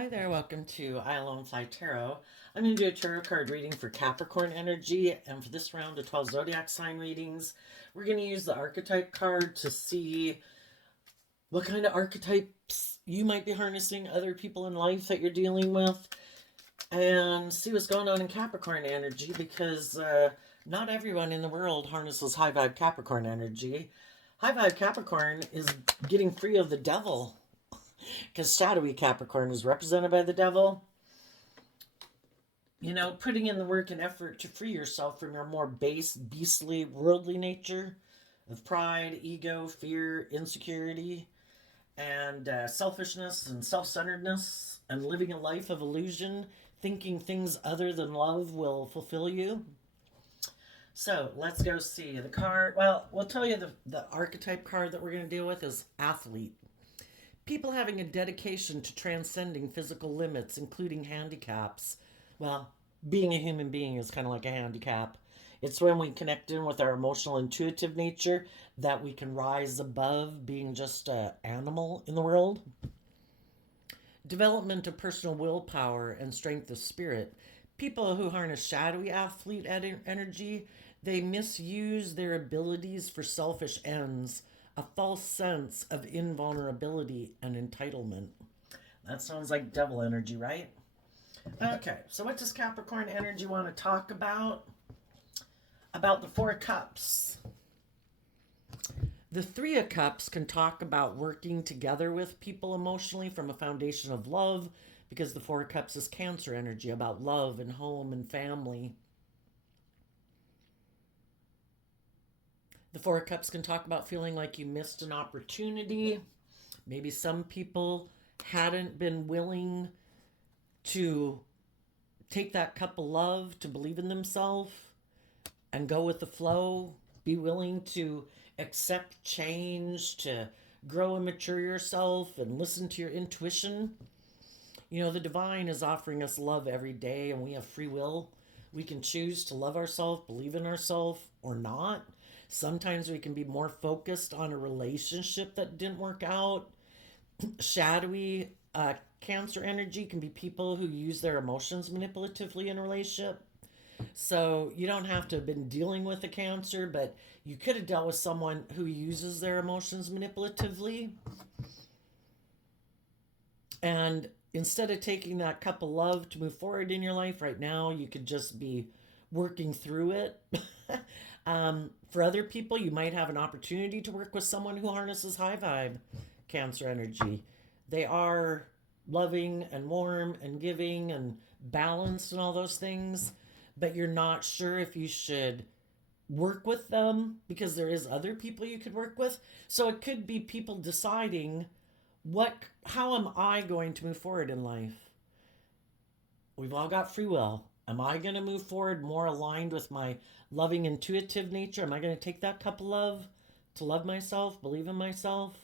Hi there, welcome to I Alone Fly Tarot. I'm going to do a tarot card reading for Capricorn energy, and for this round of 12 zodiac sign readings, we're going to use the archetype card to see what kind of archetypes you might be harnessing, other people in life that you're dealing with, and see what's going on in Capricorn energy because not everyone in the world harnesses high vibe Capricorn energy. High vibe Capricorn is getting free of the devil because shadowy Capricorn is represented by the devil. You know, putting in the work and effort to free yourself from your more base, beastly, worldly nature of pride, ego, fear, insecurity, and selfishness and self centeredness, and living a life of illusion, thinking things other than love will fulfill you. So let's go see the card. Well, we'll tell you the archetype card that we're going to deal with is athlete. People having a dedication to transcending physical limits, including handicaps. Well, being a human being is kind of like a handicap. It's when we connect in with our emotional, intuitive nature that we can rise above being just an animal in the world. Development of personal willpower and strength of spirit. People who harness shadowy athlete energy, they misuse their abilities for selfish ends, a false sense of invulnerability and entitlement. That sounds like devil energy, right? Okay, so what does Capricorn energy want to talk about? About the Four of Cups. The Three of Cups can talk about working together with people emotionally from a foundation of love, because the Four of Cups is Cancer energy, about love and home and family. The Four of Cups can talk about feeling like you missed an opportunity. Maybe some people hadn't been willing to take that cup of love, to believe in themselves and go with the flow, be willing to accept change, to grow and mature yourself and listen to your intuition. You know, the divine is offering us love every day, and we have free will. We can choose to love ourselves, believe in ourselves, or not. Sometimes we can be more focused on a relationship that didn't work out. Shadowy Cancer energy can be people who use their emotions manipulatively in a relationship. So you don't have to have been dealing with a Cancer, but you could have dealt with someone who uses their emotions manipulatively. And instead of taking that cup of love to move forward in your life right now, you could just be working through it. For other people, you might have an opportunity to work with someone who harnesses high vibe Cancer energy. They are loving and warm and giving and balanced and all those things, but you're not sure if you should work with them because there is other people you could work with. So it could be people deciding how am I going to move forward in life? We've all got free will. Am I going to move forward more aligned with my loving, intuitive nature? Am I going to take that cup of love to love myself, believe in myself?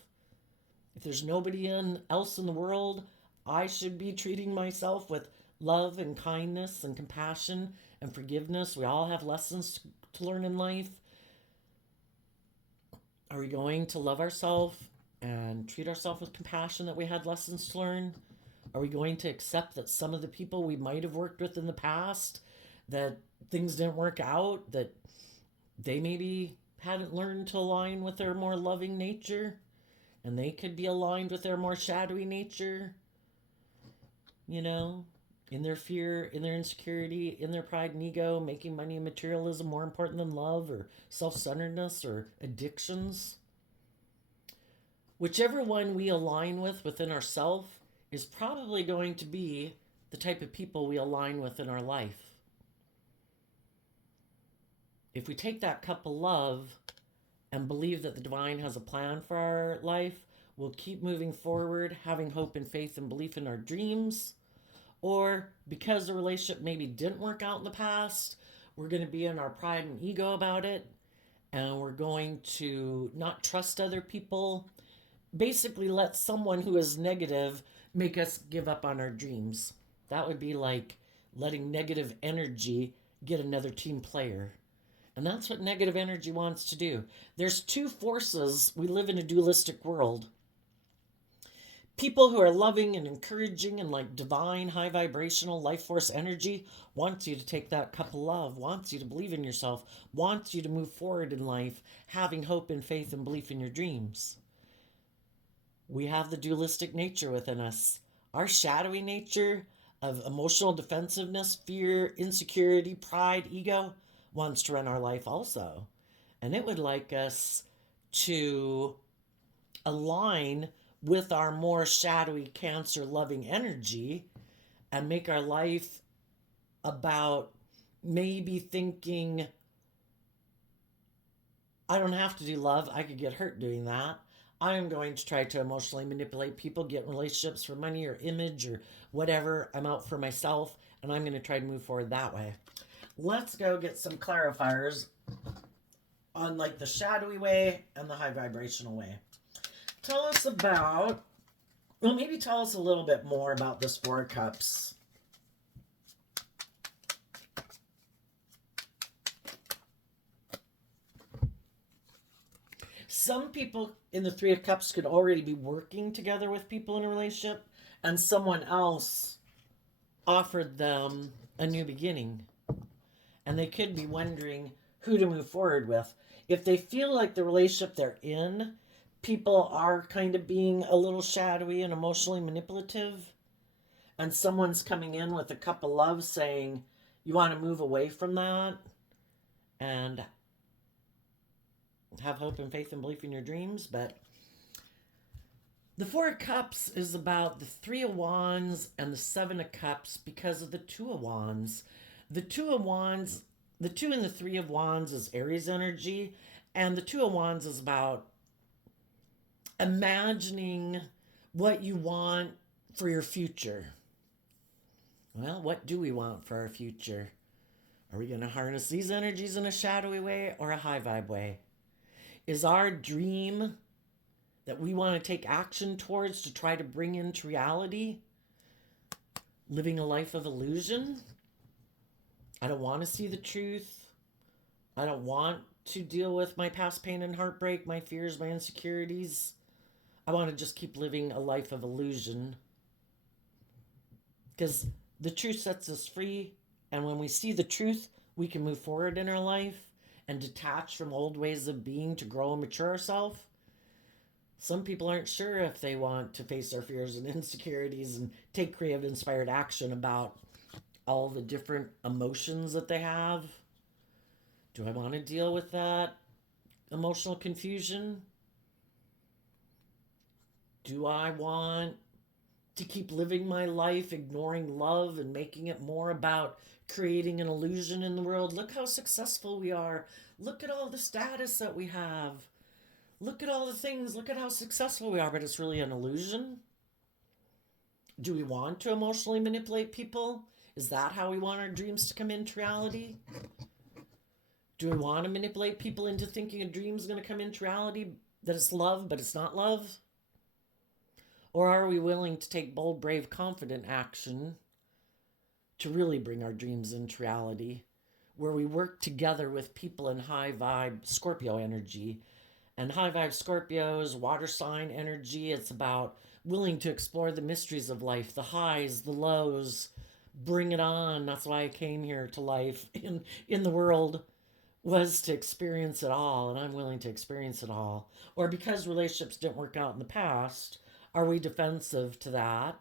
If there's nobody else in the world, I should be treating myself with love and kindness and compassion and forgiveness. We all have lessons to learn in life. Are we going to love ourselves and treat ourselves with compassion that we had lessons to learn? Are we going to accept that some of the people we might have worked with in the past, that things didn't work out, that they maybe hadn't learned to align with their more loving nature, and they could be aligned with their more shadowy nature? You know, in their fear, in their insecurity, in their pride and ego, making money and materialism more important than love, or self-centeredness, or addictions. Whichever one we align with within ourselves is probably going to be the type of people we align with in our life. If we take that cup of love and believe that the divine has a plan for our life, we'll keep moving forward, having hope and faith and belief in our dreams. Or because the relationship maybe didn't work out in the past, we're going to be in our pride and ego about it, and we're going to not trust other people. Basically, let someone who is negative make us give up on our dreams. That would be like letting negative energy get another team player. And that's what negative energy wants to do. There's two forces. We live in a dualistic world. People who are loving and encouraging and like divine, high vibrational life force energy wants you to take that cup of love, wants you to believe in yourself, wants you to move forward in life, having hope and faith and belief in your dreams. We have the dualistic nature within us. Our shadowy nature of emotional defensiveness, fear, insecurity, pride, ego wants to run our life also. And it would like us to align with our more shadowy Cancer loving energy and make our life about maybe thinking, I don't have to do love, I could get hurt doing that. I am going to try to emotionally manipulate people, get in relationships for money or image or whatever. I'm out for myself and I'm going to try to move forward that way. Let's go get some clarifiers on like the shadowy way and the high vibrational way. Tell us about, well, maybe tell us a little bit more about this Four of Cups. Some people in the Three of Cups could already be working together with people in a relationship, and someone else offered them a new beginning. And they could be wondering who to move forward with. If they feel like the relationship they're in, people are kind of being a little shadowy and emotionally manipulative, and someone's coming in with a cup of love saying, you want to move away from that and have hope and faith and belief in your dreams. But the Four of Cups is about the Three of Wands and the Seven of Cups because of the Two of Wands. The Two of Wands, the Two and the Three of Wands is Aries energy, and the Two of Wands is about imagining what you want for your future. Well, what do we want for our future? Are we going to harness these energies in a shadowy way or a high vibe way? Is our dream that we want to take action towards to try to bring into reality living a life of illusion? I don't want to see the truth. I don't want to deal with my past pain and heartbreak, my fears, my insecurities. I want to just keep living a life of illusion. Because the truth sets us free. And when we see the truth, we can move forward in our life and detach from old ways of being to grow and mature ourselves. Some people aren't sure if they want to face their fears and insecurities and take creative, inspired action about all the different emotions that they have. Do I want to deal with that emotional confusion? Do I want to keep living my life ignoring love and making it more about creating an illusion in the world? Look how successful we are. Look at all the status that we have. Look at all the things. Look at how successful we are, but it's really an illusion. Do we want to emotionally manipulate people? Is that how we want our dreams to come into reality? Do we want to manipulate people into thinking a dream is going to come into reality, that it's love, but it's not love? Or are we willing to take bold, brave, confident action to really bring our dreams into reality, where we work together with people in high vibe Scorpio energy? And high vibe Scorpios, water sign energy, it's about willing to explore the mysteries of life, the highs, the lows, bring it on. That's why I came here to life in the world, was to experience it all, and I'm willing to experience it all. Or because relationships didn't work out in the past, are we defensive to that?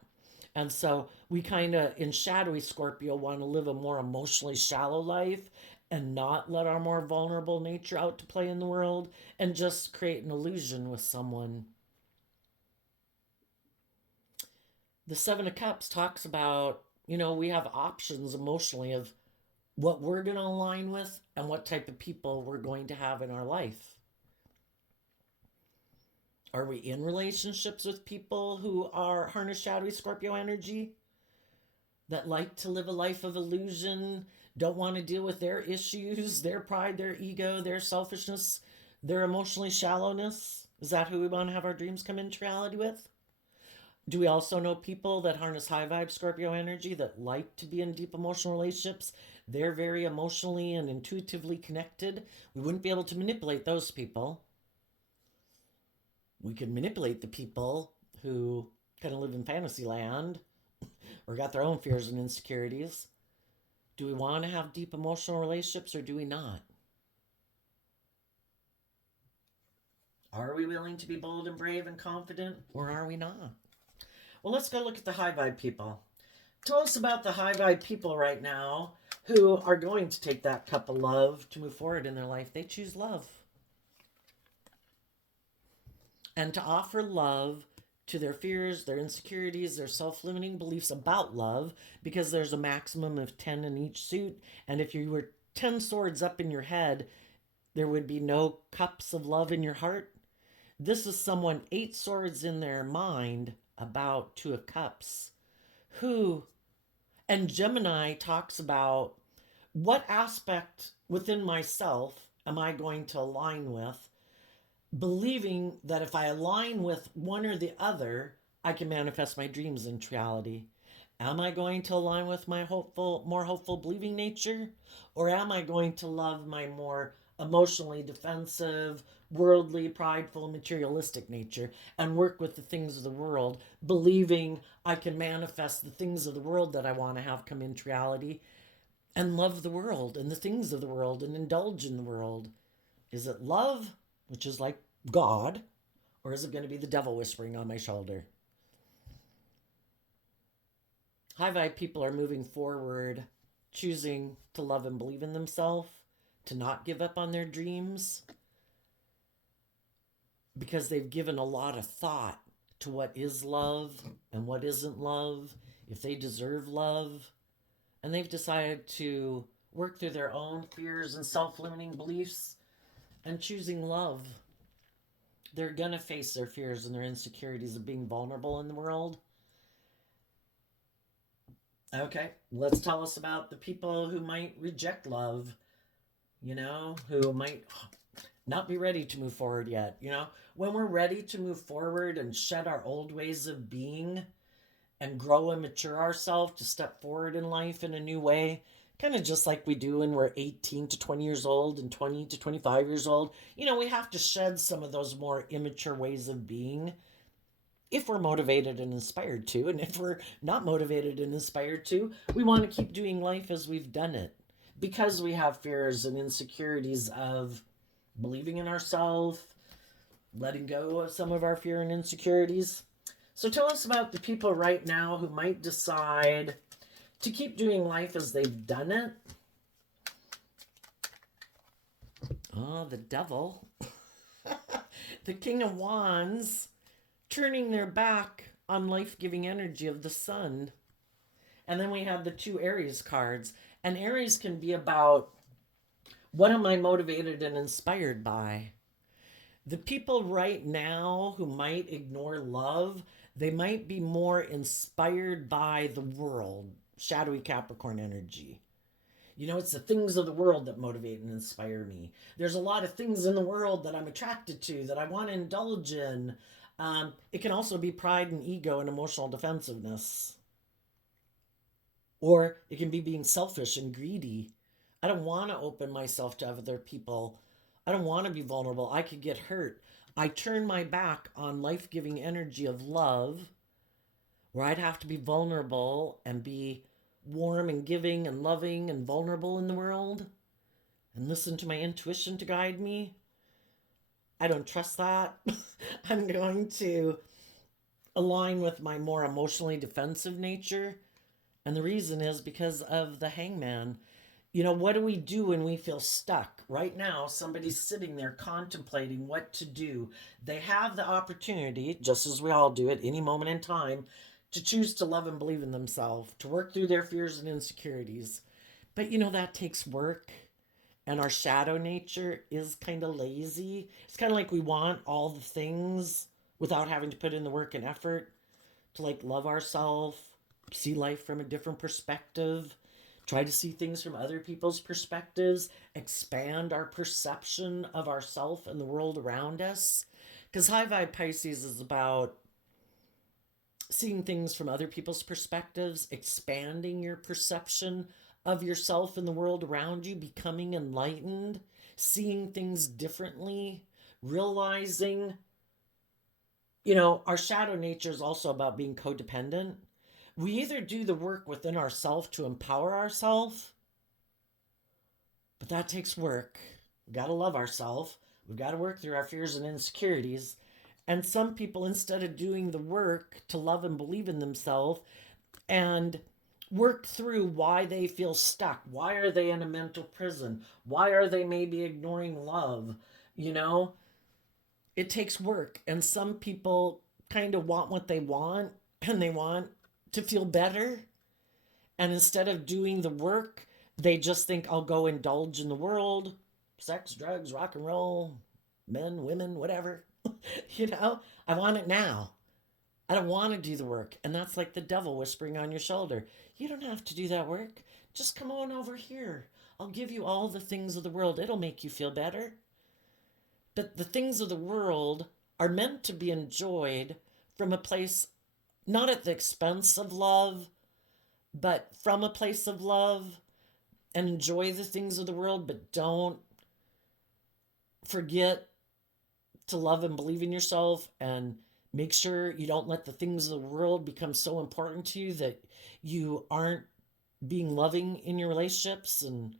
And so we kind of, in shadowy Scorpio, want to live a more emotionally shallow life and not let our more vulnerable nature out to play in the world and just create an illusion with someone. The Seven of Cups talks about, we have options emotionally of what we're going to align with and what type of people we're going to have in our life. Are we in relationships with people who are harness shadowy Scorpio energy, that like to live a life of illusion, don't want to deal with their issues, their pride, their ego, their selfishness, their emotionally shallowness? Is that who we want to have our dreams come into reality with? Do we also know people that harness high vibe Scorpio energy that like to be in deep emotional relationships? They're very emotionally and intuitively connected. We wouldn't be able to manipulate those people. We could manipulate the people who kind of live in fantasy land or got their own fears and insecurities. Do we want to have deep emotional relationships or do we not? Are we willing to be bold and brave and confident or are we not? Well, let's go look at the high vibe people. Tell us about the high vibe people right now who are going to take that cup of love to move forward in their life. They choose love. And to offer love to their fears, their insecurities, their self limiting beliefs about love, because there's a maximum of 10 in each suit. And if you were 10 swords up in your head, there would be no cups of love in your heart. This is someone 8 swords in their mind about 2 of cups. Who, and Gemini talks about what aspect within myself am I going to align with, believing that if I align with one or the other, I can manifest my dreams into reality. Am I going to align with my more hopeful, believing nature? Or am I going to love my more emotionally defensive, worldly, prideful, materialistic nature and work with the things of the world, believing I can manifest the things of the world that I want to have come into reality and love the world and the things of the world and indulge in the world? Is it love, which is like God, or is it going to be the devil whispering on my shoulder? High vibe people are moving forward, choosing to love and believe in themselves, to not give up on their dreams, because they've given a lot of thought to what is love and what isn't love, if they deserve love. And they've decided to work through their own fears and self limiting beliefs and choosing love. They're going to face their fears and their insecurities of being vulnerable in the world. Okay, let's tell us about the people who might reject love, who might not be ready to move forward yet. When we're ready to move forward and shed our old ways of being and grow and mature ourselves to step forward in life in a new way, kind of just like we do when we're 18 to 20 years old and 20 to 25 years old. We have to shed some of those more immature ways of being if we're motivated and inspired to. And if we're not motivated and inspired to, we want to keep doing life as we've done it because we have fears and insecurities of believing in ourselves, letting go of some of our fear and insecurities. So tell us about the people right now who might decide to keep doing life as they've done it. Oh, the devil. The King of Wands, turning their back on life-giving energy of the sun. And then we have the 2 Aries cards. And Aries can be about, what am I motivated and inspired by? The people right now who might ignore love, they might be more inspired by the world, shadowy Capricorn energy. It's the things of the world that motivate and inspire me. There's a lot of things in the world that I'm attracted to, that I want to indulge in. It can also be pride and ego and emotional defensiveness. Or it can be being selfish and greedy. I don't want to open myself to other people. I don't want to be vulnerable. I could get hurt. I turn my back on life-giving energy of love, where I'd have to be vulnerable and be warm and giving and loving and vulnerable in the world and listen to my intuition to guide me. I don't trust that. I'm going to align with my more emotionally defensive nature. And the reason is because of the Hangman. What do we do when we feel stuck? Right now, somebody's sitting there contemplating what to do. They have the opportunity, just as we all do at any moment in time, to choose to love and believe in themselves, to work through their fears and insecurities. But that takes work. And our shadow nature is kind of lazy. It's kind of like we want all the things without having to put in the work and effort to love ourselves, see life from a different perspective, try to see things from other people's perspectives, expand our perception of ourselves and the world around us. Because high vibe Pisces is about seeing things from other people's perspectives, expanding your perception of yourself and the world around you, becoming enlightened, seeing things differently, realizing Our shadow nature is also about being codependent. We either do the work within ourselves to empower ourselves, but that takes work. We got to love ourselves. We've got to work through our fears and insecurities. And some people, instead of doing the work to love and believe in themselves and work through why they feel stuck, why are they in a mental prison, why are they maybe ignoring love, you know, it takes work. And some people kind of want what they want and they want to feel better. And instead of doing the work, they just think, I'll go indulge in the world, sex, drugs, rock and roll, men, women, whatever. you know, I want it now. I don't want to do the work. And that's like the devil whispering on your shoulder. You don't have to do that work. Just come on over here. I'll give you all the things of the world. It'll make you feel better. But the things of the world are meant to be enjoyed from a place not at the expense of love, but from a place of love, and enjoy the things of the world, but don't forget to love and believe in yourself, and make sure you don't let the things of the world become so important to you that you aren't being loving in your relationships, and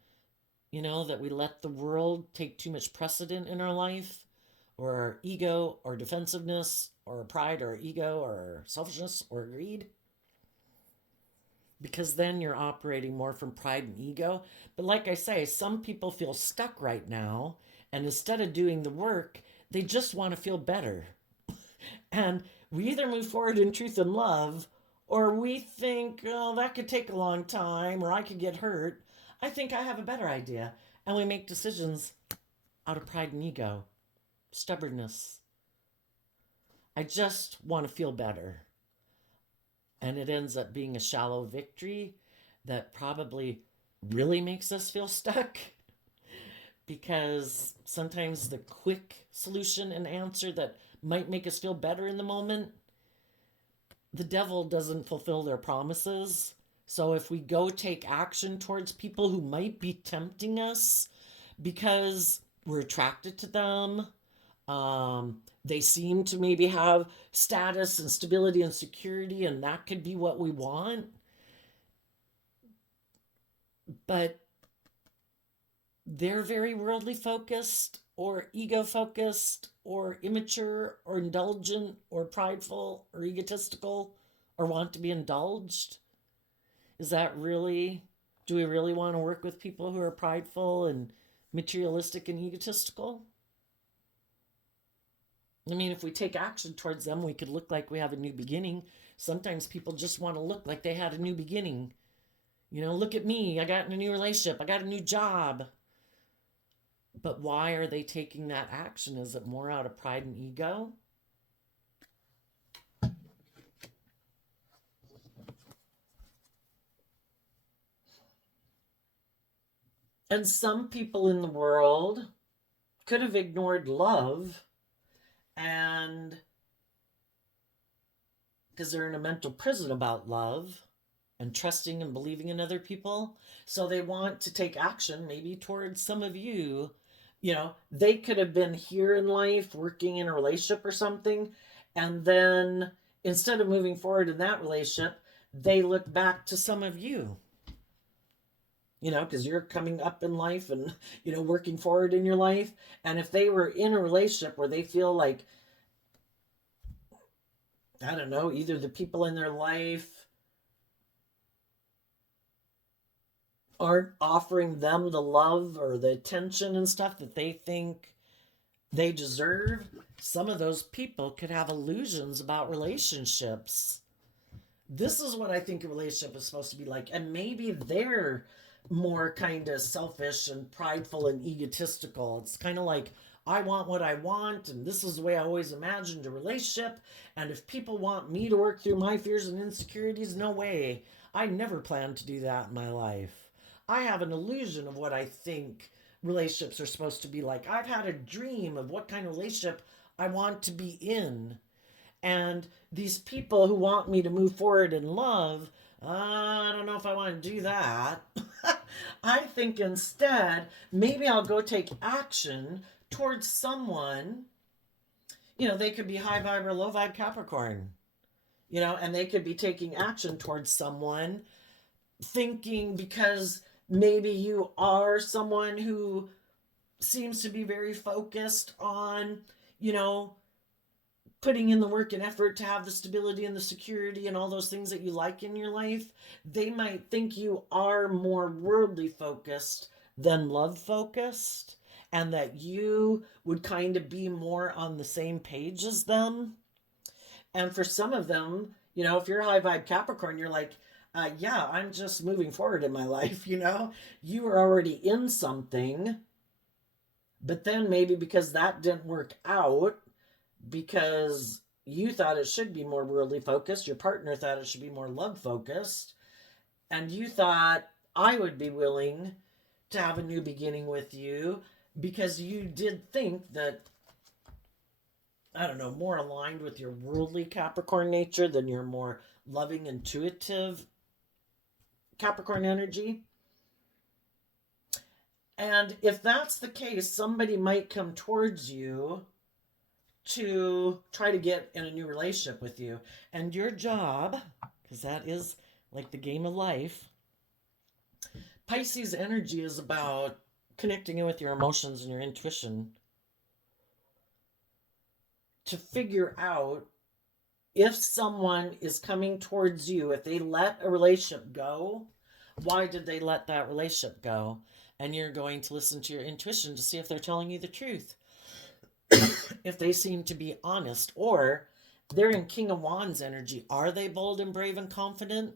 that we let the world take too much precedent in our life, or our ego or defensiveness or pride or ego or selfishness or greed, because then you're operating more from pride and ego. But like I say, some people feel stuck right now, and instead of doing the work, they just want to feel better. And we either move forward in truth and love, or we think, oh, that could take a long time, or I could get hurt. I think I have a better idea. And we make decisions out of pride and ego, stubbornness. I just want to feel better. And it ends up being a shallow victory that probably really makes us feel stuck, because sometimes the quick solution and answer that might make us feel better in the moment, the devil doesn't fulfill their promises. So if we go take action towards people who might be tempting us because we're attracted to them, they seem to maybe have status and stability and security, and that could be what we want. But they're very worldly focused, or ego focused, or immature, or indulgent, or prideful, or egotistical, or want to be indulged. Is that really, do we really want to work with people who are prideful and materialistic and egotistical? I mean, if we take action towards them, we could look like we have a new beginning. Sometimes people just want to look like they had a new beginning. Look at me. I got in a new relationship. I got a new job. But why are they taking that action? Is it more out of pride and ego? And some people in the world could have ignored love, and because they're in a mental prison about love and trusting and believing in other people. So they want to take action, maybe towards some of you. They could have been here in life working in a relationship or something. And then instead of moving forward in that relationship, they look back to some of you. Because you're coming up in life and, working forward in your life. And if they were in a relationship where they feel like, I don't know, either the people in their life aren't offering them the love or the attention and stuff that they think they deserve, some of those people could have illusions about relationships. This is what I think a relationship is supposed to be like. And maybe they're more kind of selfish and prideful and egotistical. It's kind of like, I want what I want, and this is the way I always imagined a relationship. And if people want me to work through my fears and insecurities, no way. I never planned to do that in my life. I have an illusion of what I think relationships are supposed to be like. I've had a dream of what kind of relationship I want to be in. And these people who want me to move forward in love, I don't know if I want to do that. I think instead, maybe I'll go take action towards someone, they could be high vibe or low vibe Capricorn, and they could be taking action towards someone, thinking because maybe you are someone who seems to be very focused on, you know, putting in the work and effort to have the stability and the security and all those things that you like in your life. They might think you are more worldly focused than love focused, and that you would kind of be more on the same page as them. And for some of them, if you're high vibe Capricorn, you're like, yeah, I'm just moving forward in my life. You are already in something, but then maybe because that didn't work out, because you thought it should be more worldly focused, your partner thought it should be more love focused, and you thought, I would be willing to have a new beginning with you because you did think that, I don't know, more aligned with your worldly Capricorn nature than your more loving, intuitive Capricorn energy. And if that's the case, somebody might come towards you to try to get in a new relationship with you. And your job, because that is like the game of life, Pisces energy is about connecting in with your emotions and your intuition to figure out if someone is coming towards you, if they let a relationship go, why did they let that relationship go? And you're going to listen to your intuition to see if they're telling you the truth. If they seem to be honest, or they're in King of Wands energy. Are they bold and brave and confident?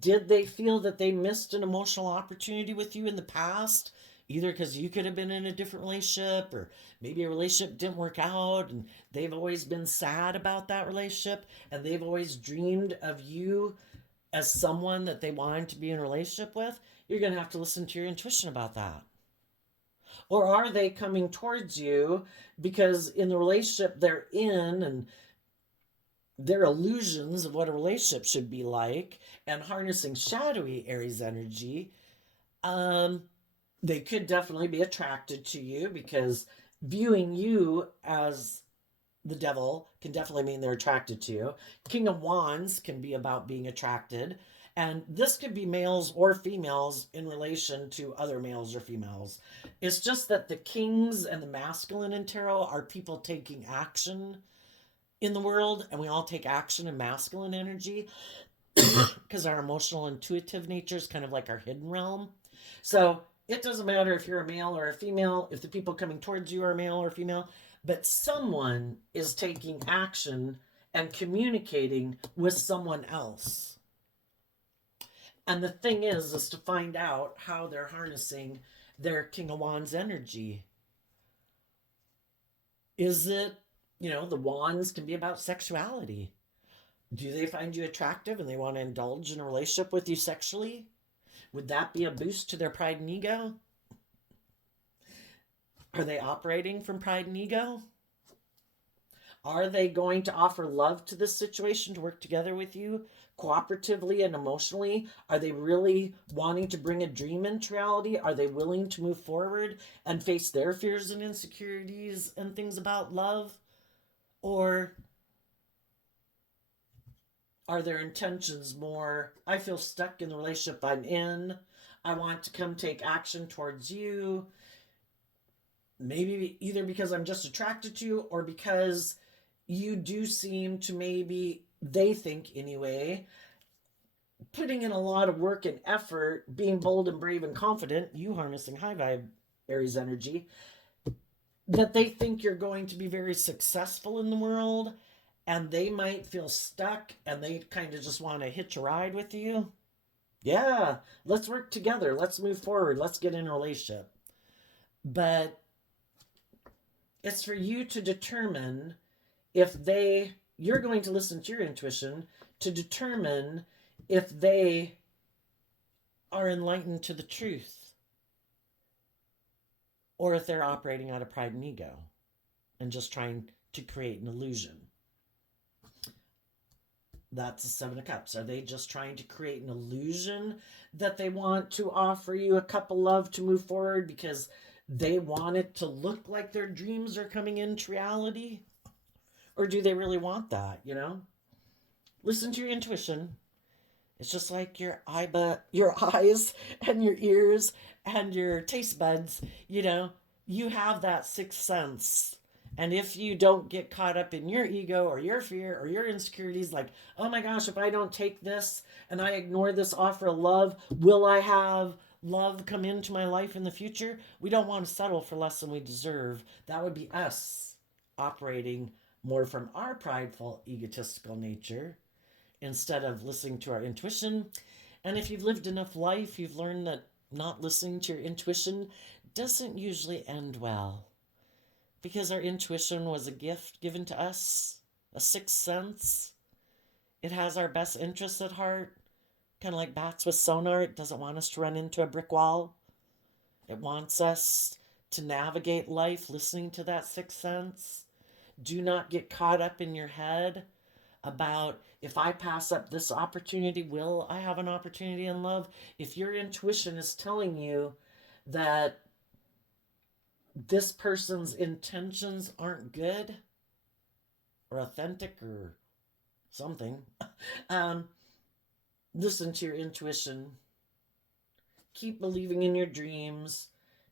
Did they feel that they missed an emotional opportunity with you in the past? Either because you could have been in a different relationship, or maybe a relationship didn't work out and they've always been sad about that relationship, and they've always dreamed of you as someone that they wanted to be in a relationship with. You're going to have to listen to your intuition about that. Or are they coming towards you because in the relationship they're in, and their illusions of what a relationship should be like, and harnessing shadowy Aries energy, they could definitely be attracted to you, because viewing you as the devil can definitely mean they're attracted to you. King of Wands can be about being attracted. And this could be males or females in relation to other males or females. It's just that the kings and the masculine in tarot are people taking action in the world, and we all take action in masculine energy because our emotional intuitive nature is kind of like our hidden realm. So it doesn't matter if you're a male or a female, if the people coming towards you are male or female, but someone is taking action and communicating with someone else. And the thing is to find out how they're harnessing their King of Wands energy. Is it, the wands can be about sexuality. Do they find you attractive and they want to indulge in a relationship with you sexually? Would that be a boost to their pride and ego? Are they operating from pride and ego? Are they going to offer love to this situation to work together with you cooperatively and emotionally? Are they really wanting to bring a dream into reality? Are they willing to move forward and face their fears and insecurities and things about love? Or are their intentions more, I feel stuck in the relationship I'm in, I want to come take action towards you, maybe either because I'm just attracted to you, or because you do seem to, maybe they think anyway, putting in a lot of work and effort, being bold and brave and confident, you harnessing high vibe Aries energy, that they think you're going to be very successful in the world, and they might feel stuck and they kind of just want to hitch a ride with you. Yeah, let's work together. Let's move forward. Let's get in a relationship. But it's for you to determine if you're going to listen to your intuition to determine if they are enlightened to the truth, or if they're operating out of pride and ego and just trying to create an illusion. That's the Seven of Cups. Are they just trying to create an illusion that they want to offer you a cup of love to move forward because they want it to look like their dreams are coming into reality? Or do they really want that, you know? Listen to your intuition. It's just like your eyes and your ears and your taste buds, you know, you have that sixth sense. And if you don't get caught up in your ego or your fear or your insecurities, like, oh my gosh, if I don't take this and I ignore this offer of love, will I have love come into my life in the future? We don't want to settle for less than we deserve. That would be us operating more from our prideful, egotistical nature instead of listening to our intuition. And if you've lived enough life, you've learned that not listening to your intuition doesn't usually end well, because our intuition was a gift given to us, a sixth sense. It has our best interests at heart, kind of like bats with sonar. It doesn't want us to run into a brick wall. It wants us to navigate life listening to that sixth sense. Do not get caught up in your head about, if I pass up this opportunity, will I have an opportunity in love? If your intuition is telling you that this person's intentions aren't good or authentic or something, um, listen to your intuition. Keep believing in your dreams.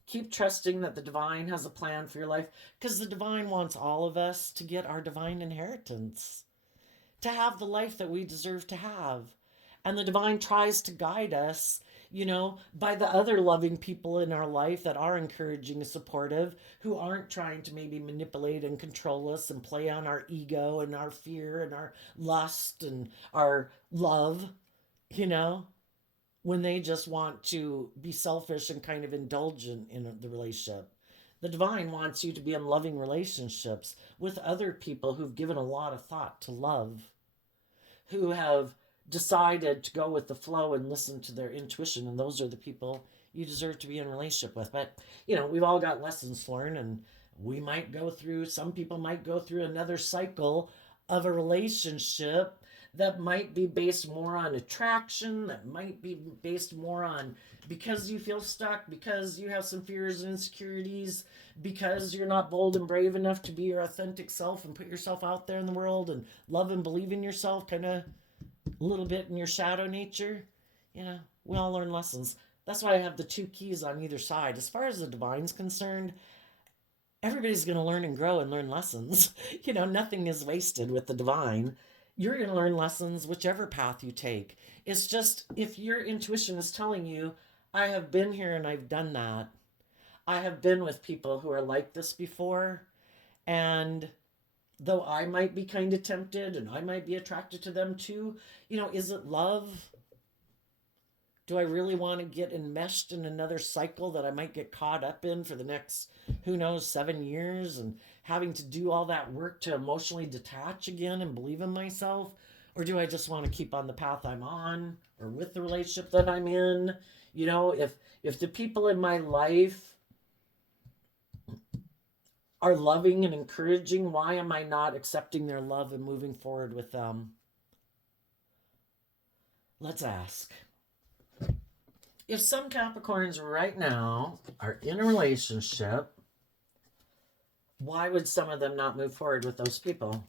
Keep trusting that the divine has a plan for your life, because the divine wants all of us to get our divine inheritance, to have the life that we deserve to have. And the divine tries to guide us, you know, by the other loving people in our life that are encouraging and supportive, who aren't trying to maybe manipulate and control us and play on our ego and our fear and our lust and our love, you know, when they just want to be selfish and kind of indulgent in the relationship. The divine wants you to be in loving relationships with other people who've given a lot of thought to love, who have decided to go with the flow and listen to their intuition. And those are the people you deserve to be in a relationship with. But, you know, we've all got lessons to learn, and some people might go through another cycle of a relationship that might be based more on attraction, that might be based more on because you feel stuck, because you have some fears and insecurities, because you're not bold and brave enough to be your authentic self and put yourself out there in the world and love and believe in yourself, kind of a little bit in your shadow nature. You know, we all learn lessons. That's why I have the two keys on either side. As far as the divine's concerned, everybody's going to learn and grow and learn lessons. You know, nothing is wasted with the divine. You're going to learn lessons whichever path you take. It's just, if your intuition is telling you, I have been here and I've done that. I have been with people who are like this before. And though I might be kind of tempted and I might be attracted to them too, you know, is it love? Do I really want to get enmeshed in another cycle that I might get caught up in for the next, who knows, 7 years, and having to do all that work to emotionally detach again and believe in myself? Or do I just want to keep on the path I'm on, or with the relationship that I'm in? You know, if the people in my life are loving and encouraging, why am I not accepting their love and moving forward with them? Let's ask. If some Capricorns right now are in a relationship, why would some of them not move forward with those people?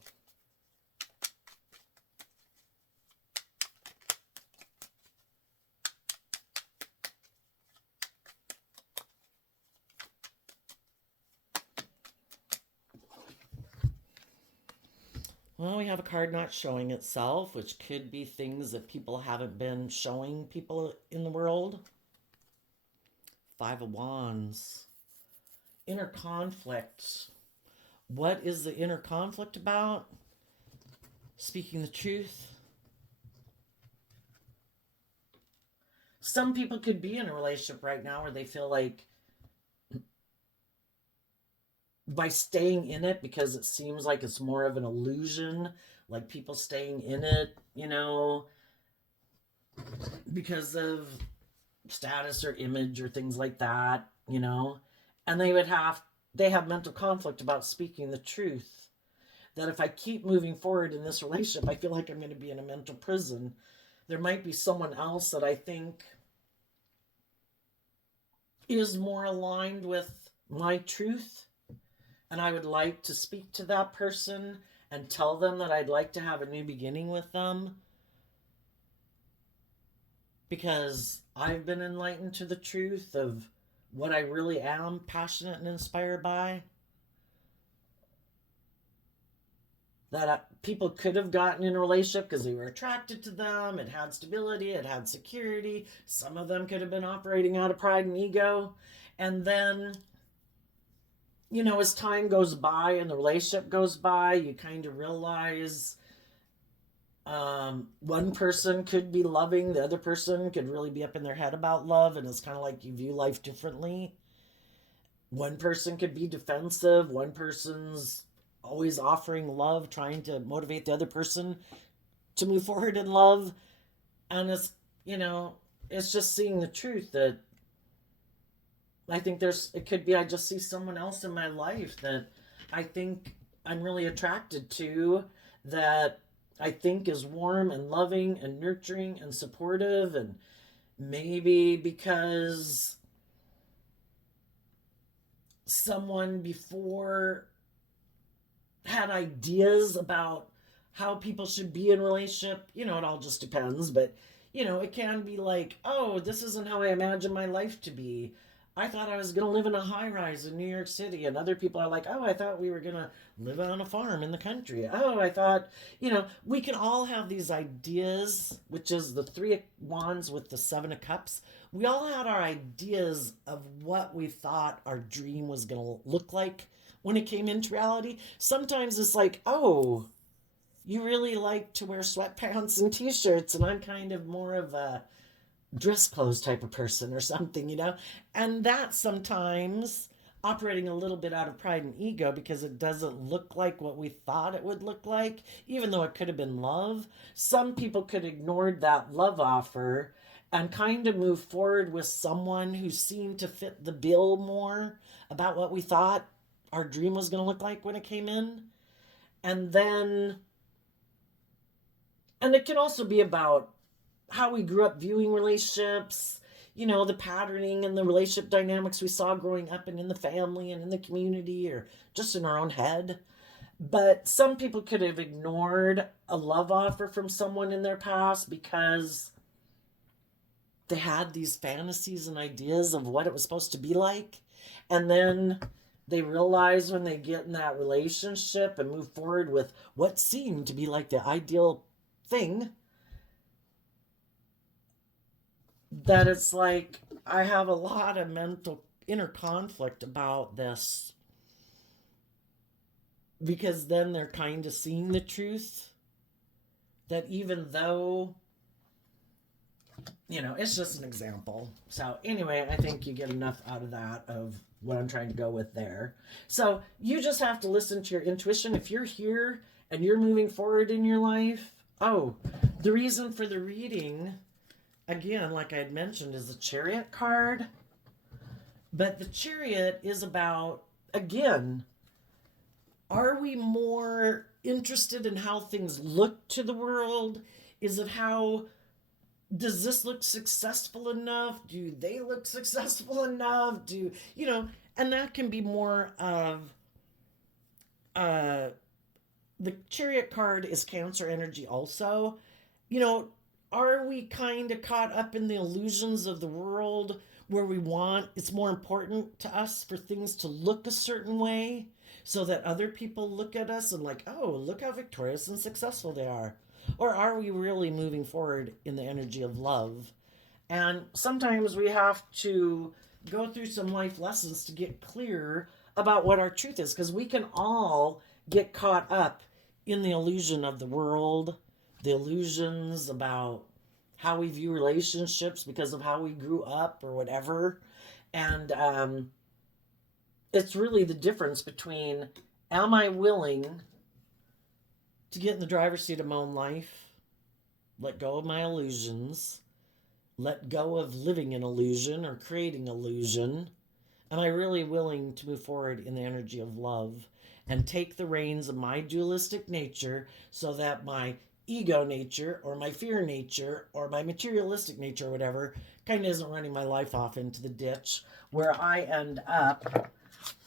Well, we have a card not showing itself, which could be things that people haven't been showing people in the world. Five of Wands. Inner conflict. What is the inner conflict about? Speaking the truth. Some people could be in a relationship right now where they feel like, by staying in it, because it seems like it's more of an illusion, like people staying in it, you know, because of status or image or things like that, you know, and they have mental conflict about speaking the truth. That if I keep moving forward in this relationship, I feel like I'm going to be in a mental prison. There might be someone else that I think is more aligned with my truth, and I would like to speak to that person and tell them that I'd like to have a new beginning with them, because I've been enlightened to the truth of what I really am passionate and inspired by. That people could have gotten in a relationship because they were attracted to them. It had stability, it had security. Some of them could have been operating out of pride and ego. And then, as time goes by and the relationship goes by, you kind of realize one person could be loving, the other person could really be up in their head about love, and it's kind of like you view life differently. One person could be defensive, one person's always offering love, trying to motivate the other person to move forward in love. And it's just seeing the truth that I think it could be I just see someone else in my life that I think I'm really attracted to, that I think is warm and loving and nurturing and supportive. And maybe because someone before had ideas about how people should be in a relationship. It all just depends, but it can be like, oh, this isn't how I imagine my life to be. I thought I was going to live in a high rise in New York City. And other people are like, oh, I thought we were going to live on a farm in the country. Oh, I thought, we can all have these ideas, which is the Three of Wands with the Seven of Cups. We all had our ideas of what we thought our dream was going to look like when it came into reality. Sometimes it's like, oh, you really like to wear sweatpants and t-shirts, and I'm kind of more of a dress clothes type of person or something. And that sometimes operating a little bit out of pride and ego because it doesn't look like what we thought it would look like, even though it could have been love. Some people could ignore that love offer and kind of move forward with someone who seemed to fit the bill more about what we thought our dream was going to look like when it came in. And it can also be about how we grew up viewing relationships, the patterning and the relationship dynamics we saw growing up and in the family and in the community or just in our own head. But some people could have ignored a love offer from someone in their past because they had these fantasies and ideas of what it was supposed to be like. And then they realize when they get in that relationship and move forward with what seemed to be like the ideal thing, that it's like I have a lot of mental inner conflict about this, because then they're kind of seeing the truth that even though it's just an example. So anyway, I think you get enough out of that, of what I'm trying to go with there. So you just have to listen to your intuition. If you're here and you're moving forward in your life, the reason for the reading, again, like I had mentioned, is the Chariot card. But the Chariot is about, again, are we more interested in how things look to the world? Is it does this look successful enough? Do they look successful enough? And that can be more of, the Chariot card is Cancer energy also. Are we kind of caught up in the illusions of the world where it's more important to us for things to look a certain way so that other people look at us and like, oh, look how victorious and successful they are? Or are we really moving forward in the energy of love? And sometimes we have to go through some life lessons to get clear about what our truth is, because we can all get caught up in the illusion of the world, the illusions about how we view relationships because of how we grew up or whatever. And it's really the difference between, am I willing to get in the driver's seat of my own life, let go of my illusions, let go of living an illusion or creating illusion? Am I really willing to move forward in the energy of love and take the reins of my dualistic nature so that my ego nature or my fear nature or my materialistic nature or whatever kind of isn't running my life off into the ditch where I end up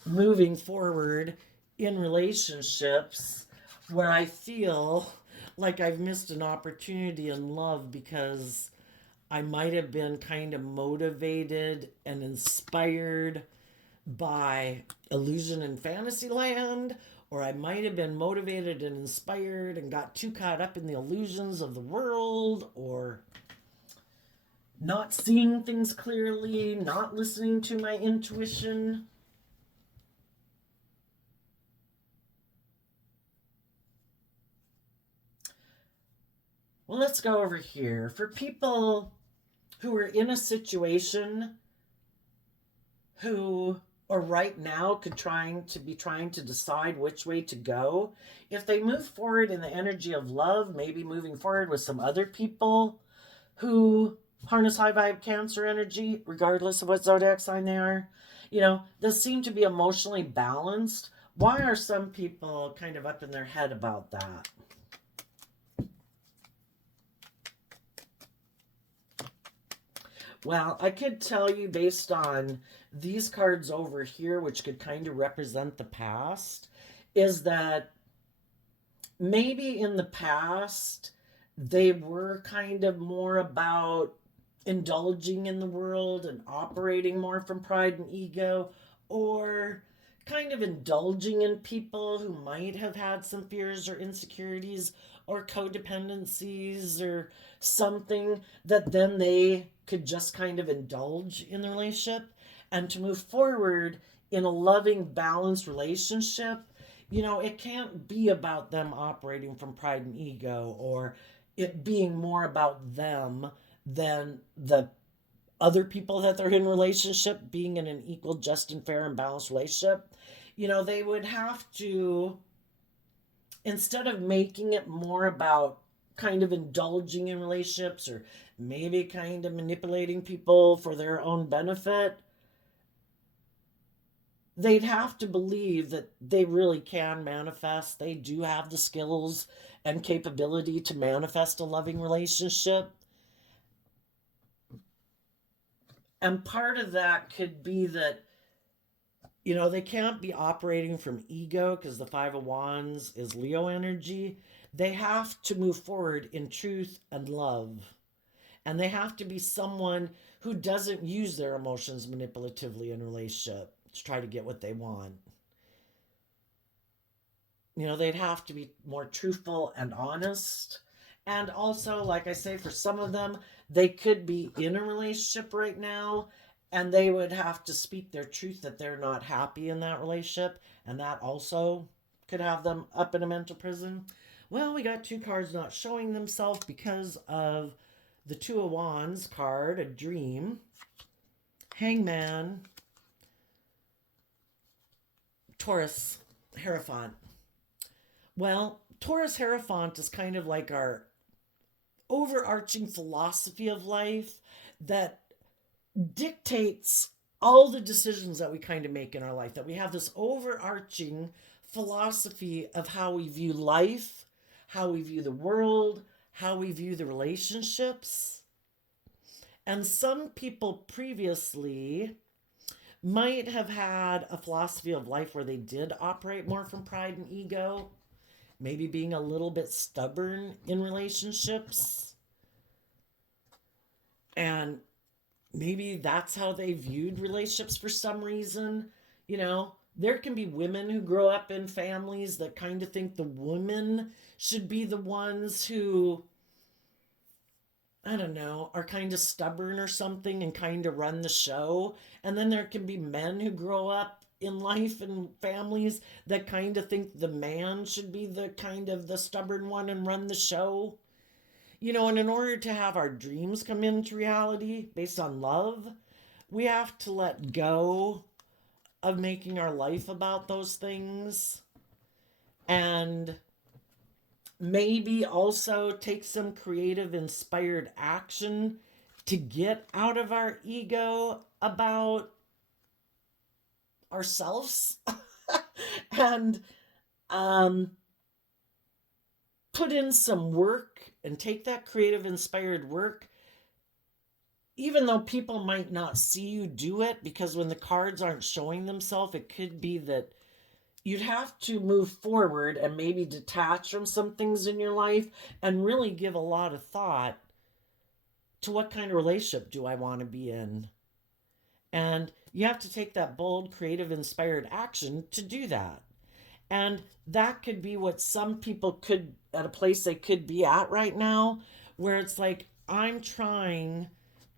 moving forward in relationships where I feel like I've missed an opportunity in love because I might have been kind of motivated and inspired by illusion and fantasyland, or I might have been motivated and inspired and got too caught up in the illusions of the world, or not seeing things clearly, not listening to my intuition. Well, let's go over here. For people who are in a situation who or right now could trying to decide which way to go, if they move forward in the energy of love, maybe moving forward with some other people who harness high vibe Cancer energy, regardless of what zodiac sign they are, they seem to be emotionally balanced. Why are some people kind of up in their head about that? Well, I could tell you based on these cards over here, which could kind of represent the past, is that maybe in the past they were kind of more about indulging in the world and operating more from pride and ego, or kind of indulging in people who might have had some fears or insecurities or codependencies or something, that then they could just kind of indulge in the relationship. And to move forward in a loving, balanced relationship, it can't be about them operating from pride and ego, or it being more about them than the other people that they're in relationship being in an equal, just, and fair and balanced relationship. They would have to, instead of making it more about kind of indulging in relationships or maybe kind of manipulating people for their own benefit, they'd have to believe that they really can manifest. They do have the skills and capability to manifest a loving relationship. And part of that could be that, they can't be operating from ego because the Five of Wands is Leo energy. They have to move forward in truth and love. And they have to be someone who doesn't use their emotions manipulatively in a relationship to try to get what they want. They'd have to be more truthful and honest. And also, like I say, for some of them, they could be in a relationship right now and they would have to speak their truth that they're not happy in that relationship. And that also could have them up in a mental prison. Well, we got two cards not showing themselves because of the Two of Wands card, a dream, Hangman, Taurus, Hierophant. Well, Taurus Hierophant is kind of like our overarching philosophy of life that dictates all the decisions that we kind of make in our life. That we have this overarching philosophy of how we view life, how we view the world, how we view the relationships. And some people previously might have had a philosophy of life where they did operate more from pride and ego, maybe being a little bit stubborn in relationships. And maybe that's how they viewed relationships for some reason. There can be women who grow up in families that kind of think the women should be the ones who, I don't know, are kind of stubborn or something and kind of run the show. And then there can be men who grow up in life and families that kind of think the man should be the kind of the stubborn one and run the show. And in order to have our dreams come into reality based on love, we have to let go of making our life about those things. And maybe also take some creative, inspired action to get out of our ego about ourselves and put in some work and take that creative, inspired work, even though people might not see you do it, because when the cards aren't showing themselves, it could be that you'd have to move forward and maybe detach from some things in your life and really give a lot of thought to what kind of relationship do I want to be in. And you have to take that bold, creative, inspired action to do that. And that could be what some people could, at a place they could be at right now, where it's like, I'm trying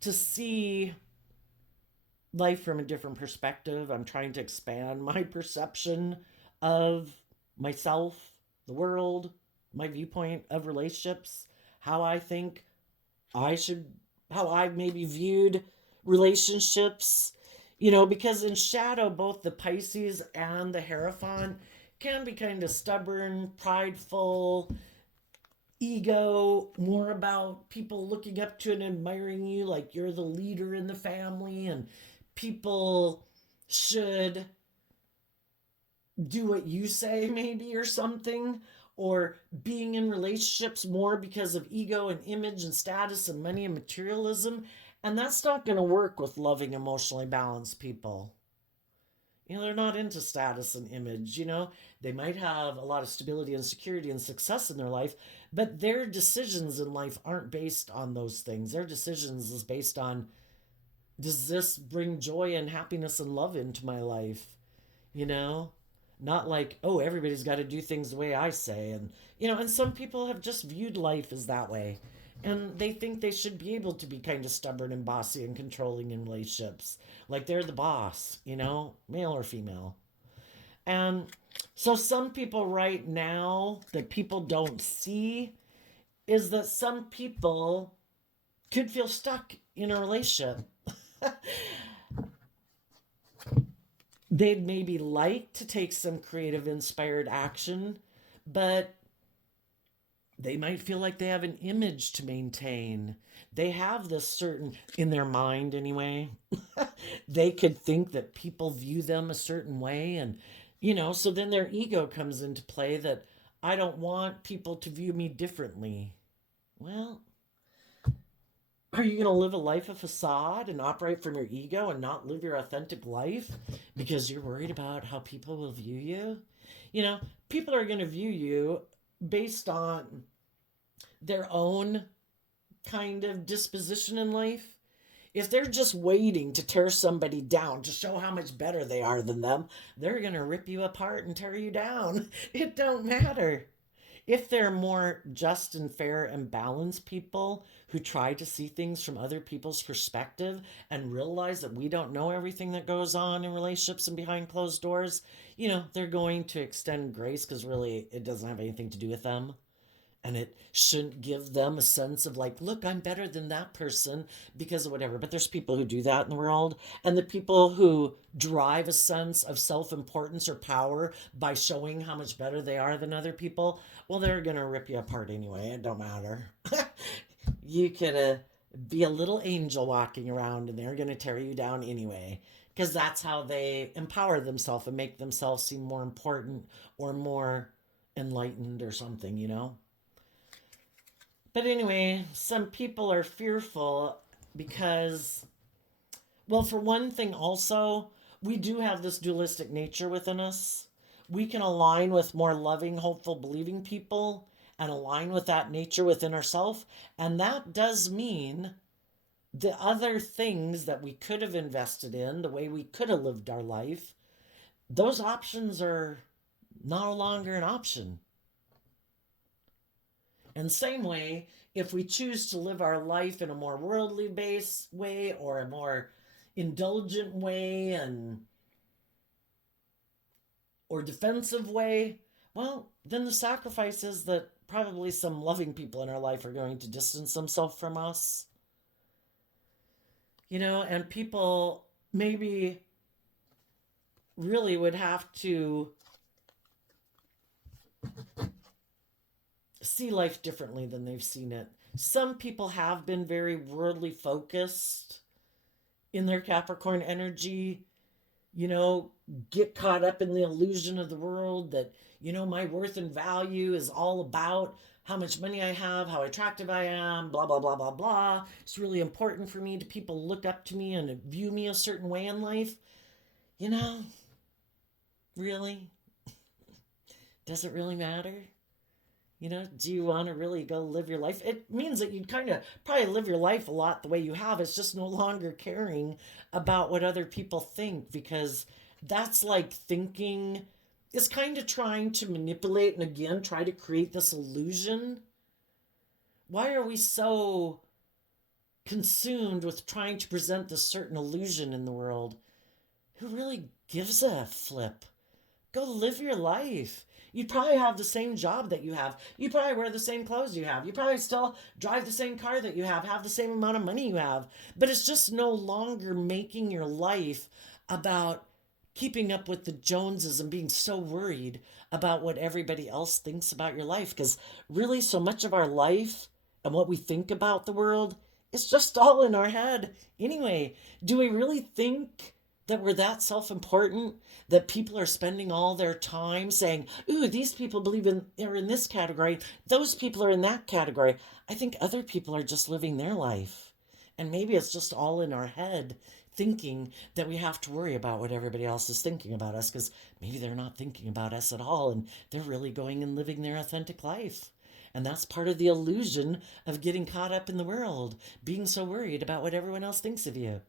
to see life from a different perspective. I'm trying to expand my perception of myself, the world, my viewpoint of relationships, how I think I should, how I've maybe viewed relationships, because in shadow, both the Pisces and the Hierophant can be kind of stubborn, prideful, ego, more about people looking up to and admiring you like you're the leader in the family, and people should do what you say, maybe, or something, or being in relationships more because of ego and image and status and money and materialism. And that's not going to work with loving, emotionally balanced people. They're not into status and image. They might have a lot of stability and security and success in their life, but their decisions in life aren't based on those things. Their decisions is based on, does this bring joy and happiness and love into my life? You know, Not like, oh, everybody's got to do things the way I say. And some people have just viewed life as that way. And they think they should be able to be kind of stubborn and bossy and controlling in relationships. Like they're the boss, male or female. And so some people right now that people don't see is that some people could feel stuck in a relationship. They'd maybe like to take some creative, inspired action, but they might feel like they have an image to maintain. They have this certain, in their mind anyway, they could think that people view them a certain way. So then their ego comes into play that I don't want people to view me differently. Well, are you going to live a life of facade and operate from your ego and not live your authentic life because you're worried about how people will view you? People are going to view you based on their own kind of disposition in life. If they're just waiting to tear somebody down to show how much better they are than them, they're going to rip you apart and tear you down. It don't matter. If they're more just and fair and balanced people who try to see things from other people's perspective and realize that we don't know everything that goes on in relationships and behind closed doors, they're going to extend grace because really it doesn't have anything to do with them. And it shouldn't give them a sense of like, look, I'm better than that person because of whatever. But there's people who do that in the world. And the people who drive a sense of self-importance or power by showing how much better they are than other people, well, they're going to rip you apart anyway. It don't matter. You could be a little angel walking around and they're going to tear you down anyway. Because that's how they empower themselves and make themselves seem more important or more enlightened or something. But anyway, some people are fearful because, well, for one thing, also, we do have this dualistic nature within us. We can align with more loving, hopeful, believing people and align with that nature within ourselves. And that does mean the other things that we could have invested in, the way we could have lived our life, those options are no longer an option. And same way, if we choose to live our life in a more worldly based way or a more indulgent way or defensive way, well, then the sacrifice is that probably some loving people in our life are going to distance themselves from us. And people maybe really would have to see life differently than they've seen it. Some people have been very worldly focused in their Capricorn energy, get caught up in the illusion of the world that, my worth and value is all about how much money I have, how attractive I am, blah, blah, blah, blah, blah. It's really important for me to people look up to me and view me a certain way in life. Really? Does it really matter? Do you want to really go live your life? It means that you'd kind of probably live your life a lot the way you have. It's just no longer caring about what other people think, because that's like thinking is kind of trying to manipulate and again try to create this illusion. Why are we so consumed with trying to present this certain illusion in the world? Who really gives a flip? Go live your life. You'd probably have the same job that you have. You probably wear the same clothes you have. You probably still drive the same car that you have the same amount of money you have. But it's just no longer making your life about keeping up with the Joneses and being so worried about what everybody else thinks about your life. Because really, so much of our life and what we think about the world is just all in our head. Anyway, do we really think that we're that self-important that people are spending all their time saying, ooh, these people believe are in this category, those people are in that category? I think other people are just living their life, and maybe it's just all in our head, thinking that we have to worry about what everybody else is thinking about us, because maybe they're not thinking about us at all and they're really going and living their authentic life. And that's part of the illusion of getting caught up in the world, being so worried about what everyone else thinks of you.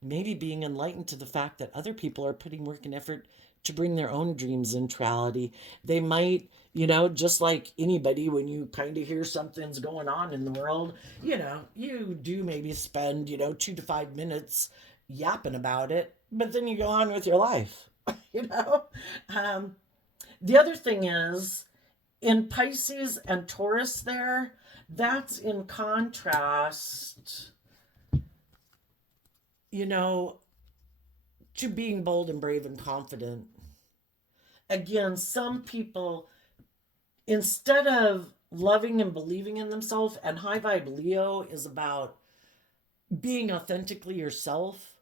Maybe being enlightened to the fact that other people are putting work and effort to bring their own dreams into reality. They might, just like anybody, when you kind of hear something's going on in the world, you do maybe spend, 2 to 5 minutes yapping about it, but then you go on with your life, you know? Um, the other thing is, in Pisces and Taurus, that's in contrast, you know, to being bold and brave and confident. Again, some people, instead of loving and believing in themselves, and high vibe Leo is about being authentically yourself.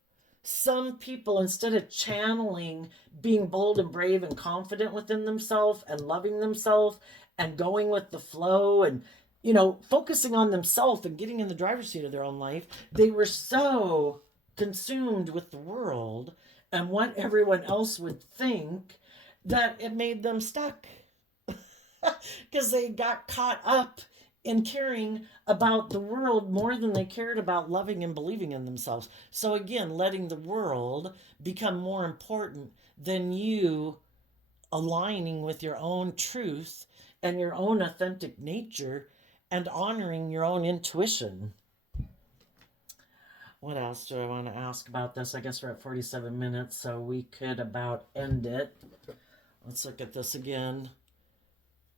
Some people, instead of channeling being bold and brave and confident within themselves and loving themselves and going with the flow and, focusing on themselves and getting in the driver's seat of their own life, they were so consumed with the world and what everyone else would think that it made them stuck because they got caught up in caring about the world more than they cared about loving and believing in themselves. So, again, letting the world become more important than you aligning with your own truth and your own authentic nature and honoring your own intuition. What else do I want to ask about this? I guess we're at 47 minutes, so we could about end it. Let's look at this again.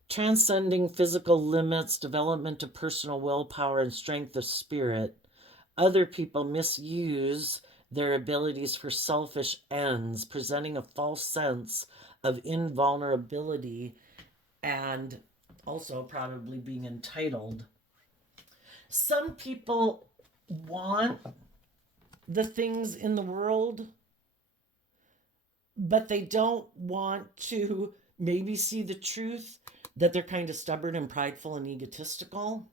Transcending physical limits, development of personal willpower and strength of spirit. Other people misuse their abilities for selfish ends, presenting a false sense of invulnerability and also probably being entitled. Some people want the things in the world, but they don't want to maybe see the truth that they're kind of stubborn and prideful and egotistical.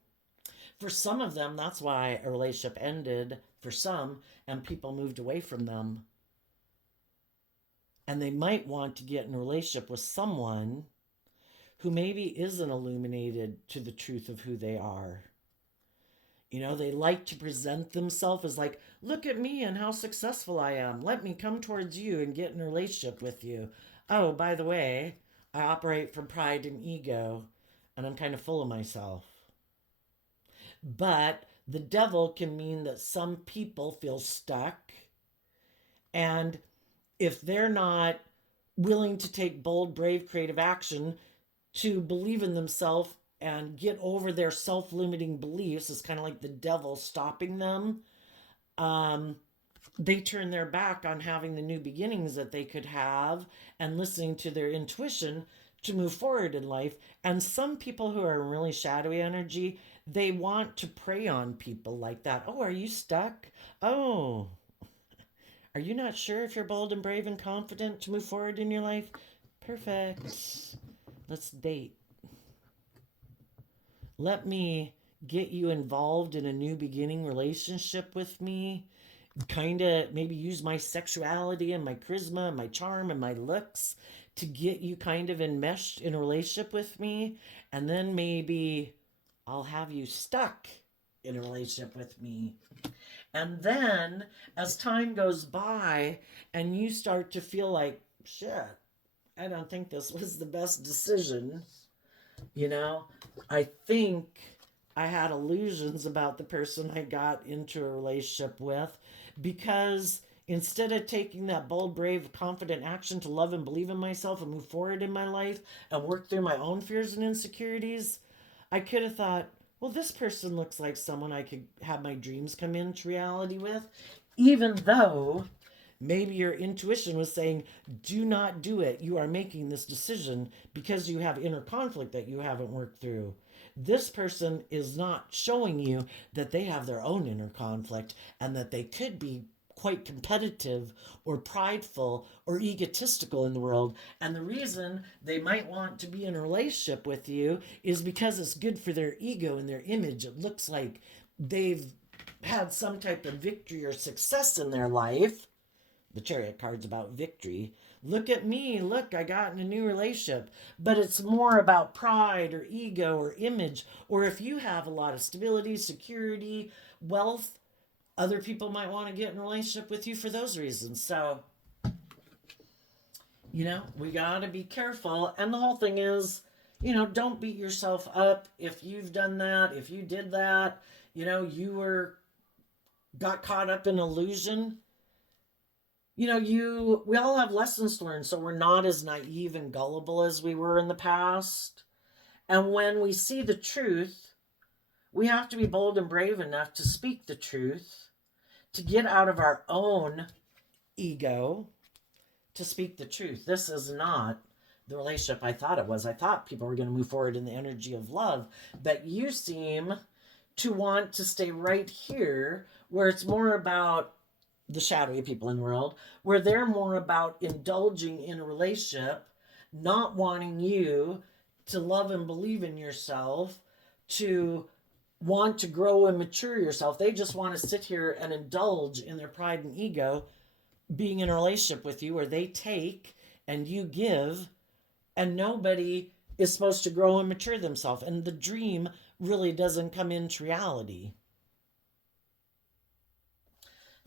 For some of them, that's why a relationship ended for some and people moved away from them. And they might want to get in a relationship with someone who maybe isn't illuminated to the truth of who they are. They like to present themselves as like, look at me and how successful I am. Let me come towards you and get in a relationship with you. Oh, by the way, I operate from pride and ego, and I'm kind of full of myself. But the devil can mean that some people feel stuck, and if they're not willing to take bold, brave, creative action to believe in themselves and get over their self-limiting beliefs, is kind of like the devil stopping them. They turn their back on having the new beginnings that they could have and listening to their intuition to move forward in life. And some people who are really shadowy energy, they want to prey on people like that. Oh, are you stuck? Oh, are you not sure if you're bold and brave and confident to move forward in your life? Perfect. Let's date. Let me get you involved in a new beginning relationship with me. Kind of maybe use my sexuality and my charisma and my charm and my looks to get you kind of enmeshed in a relationship with me, and then maybe I'll have you stuck in a relationship with me. And then as time goes by and you start to feel like, shit, I don't think this was the best decision, you know, I think I had illusions about the person I got into a relationship with, because instead of taking that bold, brave, confident action to love and believe in myself and move forward in my life and work through my own fears and insecurities, I could have thought, well, this person looks like someone I could have my dreams come into reality with, even though maybe your intuition was saying, do not do it. You are making this decision because you have inner conflict that you haven't worked through. This person is not showing you that they have their own inner conflict and that they could be quite competitive or prideful or egotistical in the world. And the reason they might want to be in a relationship with you is because it's good for their ego and their image. It looks like they've had some type of victory or success in their life. The Chariot card's about victory. Look at me, look, I got in a new relationship. But it's more about pride or ego or image. Or if you have a lot of stability, security, wealth, other people might want to get in a relationship with you for those reasons. So, we got to be careful. And the whole thing is, don't beat yourself up if you've done that, if you did that, you got caught up in illusion. We all have lessons to learn, so we're not as naive and gullible as we were in the past. And when we see the truth, we have to be bold and brave enough to speak the truth, to get out of our own ego, to speak the truth. This is not the relationship I thought it was. I thought people were going to move forward in the energy of love, but you seem to want to stay right here where it's more about the shadowy people in the world, where they're more about indulging in a relationship, not wanting you to love and believe in yourself, to want to grow and mature yourself. They just want to sit here and indulge in their pride and ego, being in a relationship with you where they take and you give, and nobody is supposed to grow and mature themselves. And the dream really doesn't come into reality.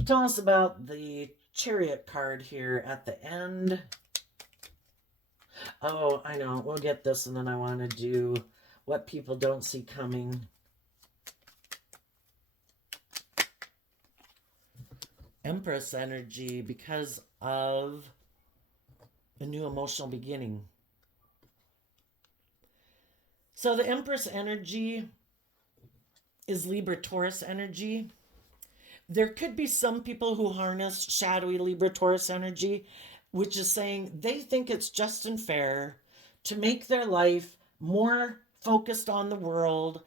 Tell us about the Chariot card here at the end. Oh, I know. We'll get this, and then I want to do what people don't see coming. Empress energy, because of a new emotional beginning. So the Empress energy is Libra-Taurus energy. There could be some people who harness shadowy Libra-Taurus energy, which is saying they think it's just and fair to make their life more focused on the world,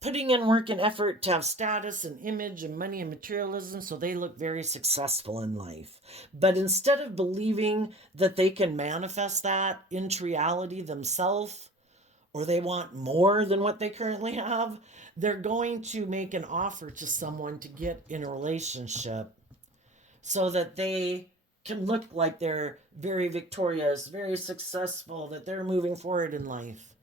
putting in work and effort to have status and image and money and materialism so they look very successful in life. But instead of believing that they can manifest that into reality themselves, or they want more than what they currently have, they're going to make an offer to someone to get in a relationship so that they can look like they're very victorious, very successful, that they're moving forward in life.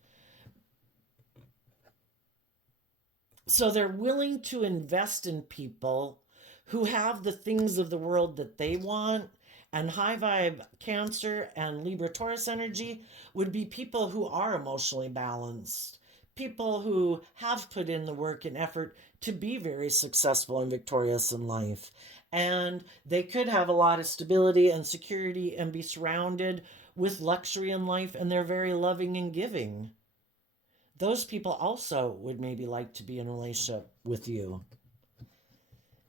So they're willing to invest in people who have the things of the world that they want. And high vibe Cancer and Libra Taurus energy would be people who are emotionally balanced, people who have put in the work and effort to be very successful and victorious in life. And they could have a lot of stability and security and be surrounded with luxury in life, and they're very loving and giving. Those people also would maybe like to be in a relationship with you.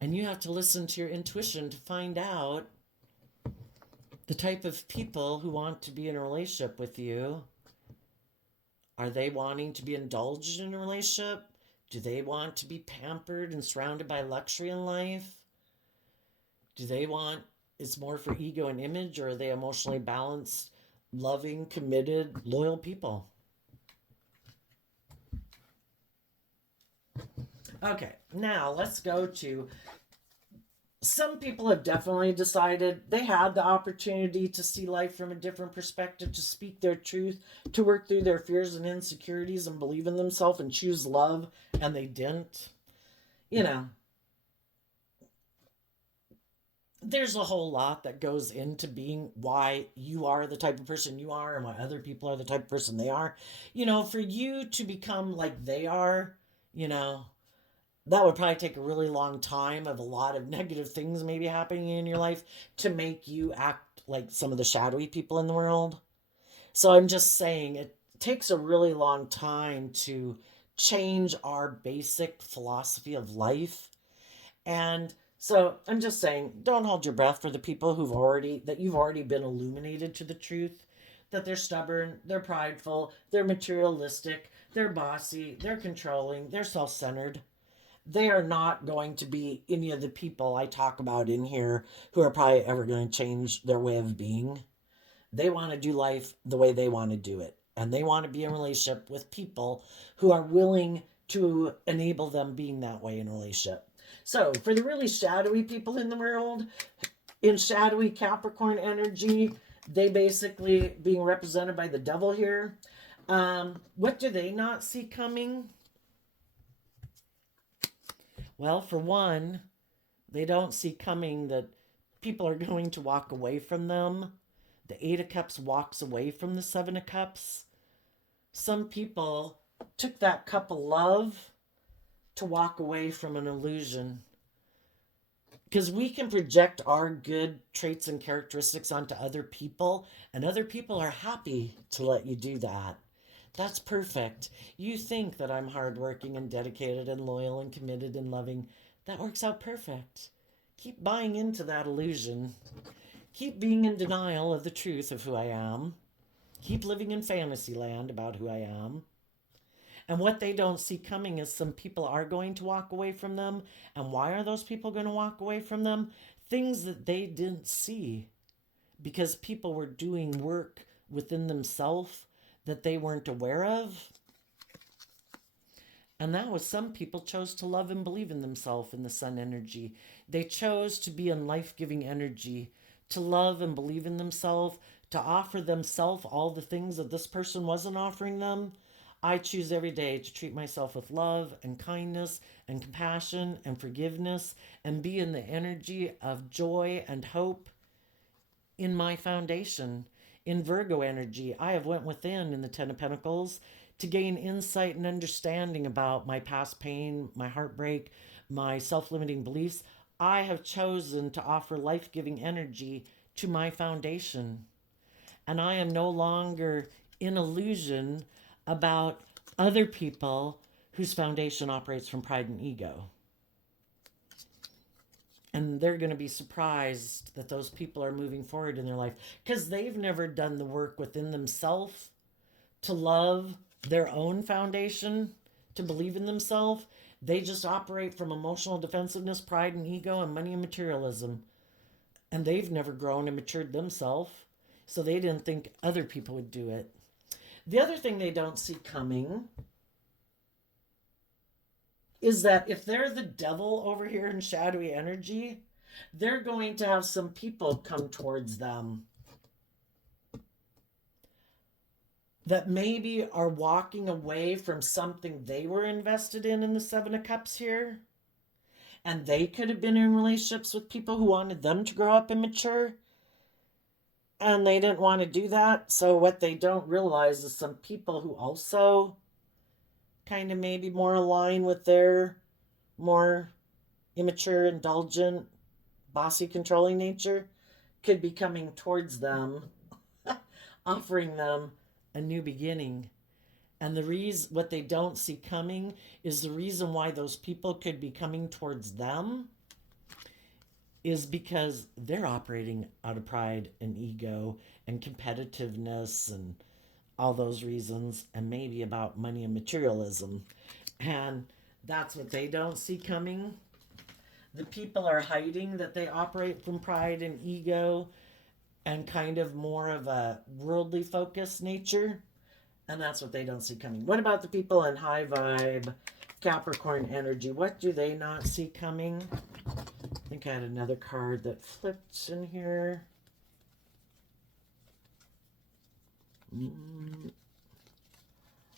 And you have to listen to your intuition to find out the type of people who want to be in a relationship with you. Are they wanting to be indulged in a relationship? Do they want to be pampered and surrounded by luxury in life? Do they want, it's more for ego and image, or are they emotionally balanced, loving, committed, loyal people? Okay, now let's go to Some people have definitely decided they had the opportunity to see life from a different perspective, to speak their truth, to work through their fears and insecurities and believe in themselves and choose love, and they didn't. You know, there's a whole lot that goes into being why you are the type of person you are and why other people are the type of person they are. For you to become like they are, you know, that would probably take a really long time of a lot of negative things maybe happening in your life to make you act like some of the shadowy people in the world. So I'm just saying it takes a really long time to change our basic philosophy of life. And so I'm just saying, don't hold your breath for the people that you've already been illuminated to the truth, that they're stubborn, they're prideful, they're materialistic, they're bossy, they're controlling, they're self centered. They are not going to be any of the people I talk about in here who are probably ever going to change their way of being. They want to do life the way they want to do it. And they want to be in a relationship with people who are willing to enable them being that way in a relationship. So, for the really shadowy people in the world, in shadowy Capricorn energy, they basically being represented by the devil here. What do they not see coming? Well, for one, they don't see coming that people are going to walk away from them. The Eight of Cups walks away from the Seven of Cups. Some people took that cup of love to walk away from an illusion. Because we can project our good traits and characteristics onto other people, and other people are happy to let you do that. That's perfect. You think that I'm hardworking and dedicated and loyal and committed and loving. That works out perfect. Keep buying into that illusion. Keep being in denial of the truth of who I am. Keep living in fantasy land about who I am. And what they don't see coming is some people are going to walk away from them. And why are those people going to walk away from them? Things that they didn't see because people were doing work within themselves that they weren't aware of. And that was some people chose to love and believe in themselves in the sun energy. They chose to be in life giving energy, to love and believe in themselves, to offer themselves all the things that this person wasn't offering them. I choose every day to treat myself with love and kindness and compassion and forgiveness and be in the energy of joy and hope in my foundation. In Virgo energy, I have went within in the Ten of Pentacles to gain insight and understanding about my past pain, my heartbreak, my self-limiting beliefs. I have chosen to offer life-giving energy to my foundation. And I am no longer in illusion about other people whose foundation operates from pride and ego. And they're going to be surprised that those people are moving forward in their life because they've never done the work within themselves to love their own foundation, to believe in themselves. They just operate from emotional defensiveness, pride and ego, and money and materialism. And they've never grown and matured themselves. So they didn't think other people would do it. The other thing they don't see coming is that if they're the devil over here in shadowy energy, they're going to have some people come towards them that maybe are walking away from something they were invested in the Seven of Cups here. And they could have been in relationships with people who wanted them to grow up and mature. And they didn't want to do that. So what they don't realize is some people who also kind of maybe more align with their more immature, indulgent, bossy, controlling nature could be coming towards them, offering them a new beginning. And what they don't see coming is the reason why those people could be coming towards them is because they're operating out of pride and ego and competitiveness and all those reasons, and maybe about money and materialism. And that's what they don't see coming. The people are hiding that they operate from pride and ego and kind of more of a worldly focused nature. And that's what they don't see coming. What about the people in high vibe Capricorn energy? What do they not see coming? I think I had another card that flipped in here.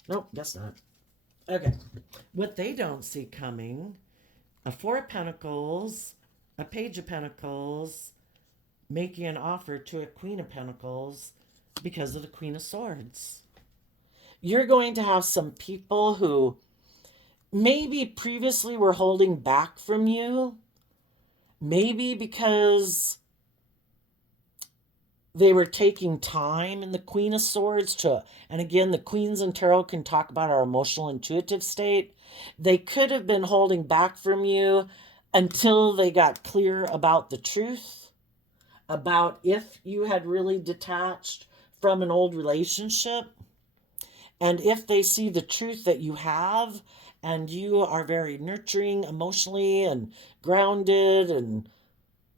Nope, guess not. Okay. What they don't see coming, a Four of Pentacles, a Page of Pentacles, making an offer to a Queen of Pentacles because of the Queen of Swords. You're going to have some people who maybe previously were holding back from you, maybe because they were taking time in the Queen of Swords to, and again, the Queens in Tarot can talk about our emotional intuitive state. They could have been holding back from you until they got clear about the truth, about if you had really detached from an old relationship. And if they see the truth that you have, and you are very nurturing emotionally and grounded and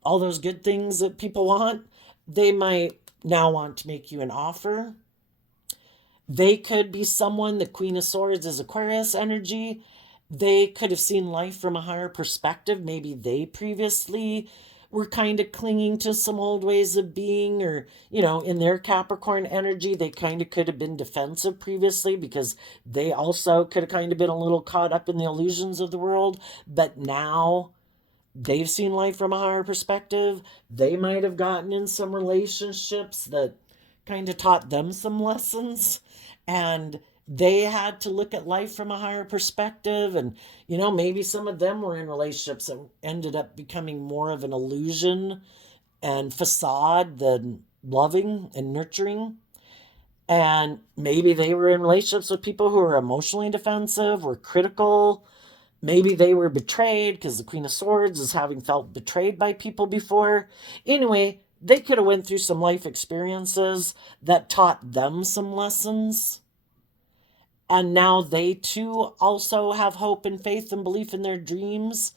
all those good things that people want, they might now want to make you an offer. They could be someone, the Queen of Swords is Aquarius energy. They could have seen life from a higher perspective. Maybe they previously were kind of clinging to some old ways of being, or, in their Capricorn energy, they kind of could have been defensive previously because they also could have kind of been a little caught up in the illusions of the world. But now they've seen life from a higher perspective. They might have gotten in some relationships that kind of taught them some lessons, and they had to look at life from a higher perspective. And maybe some of them were in relationships that ended up becoming more of an illusion and facade than loving and nurturing. And maybe they were in relationships with people who were emotionally defensive or critical. Maybe they were betrayed because the Queen of Swords is having felt betrayed by people before. Anyway, they could have went through some life experiences that taught them some lessons. And now they too also have hope and faith and belief in their dreams.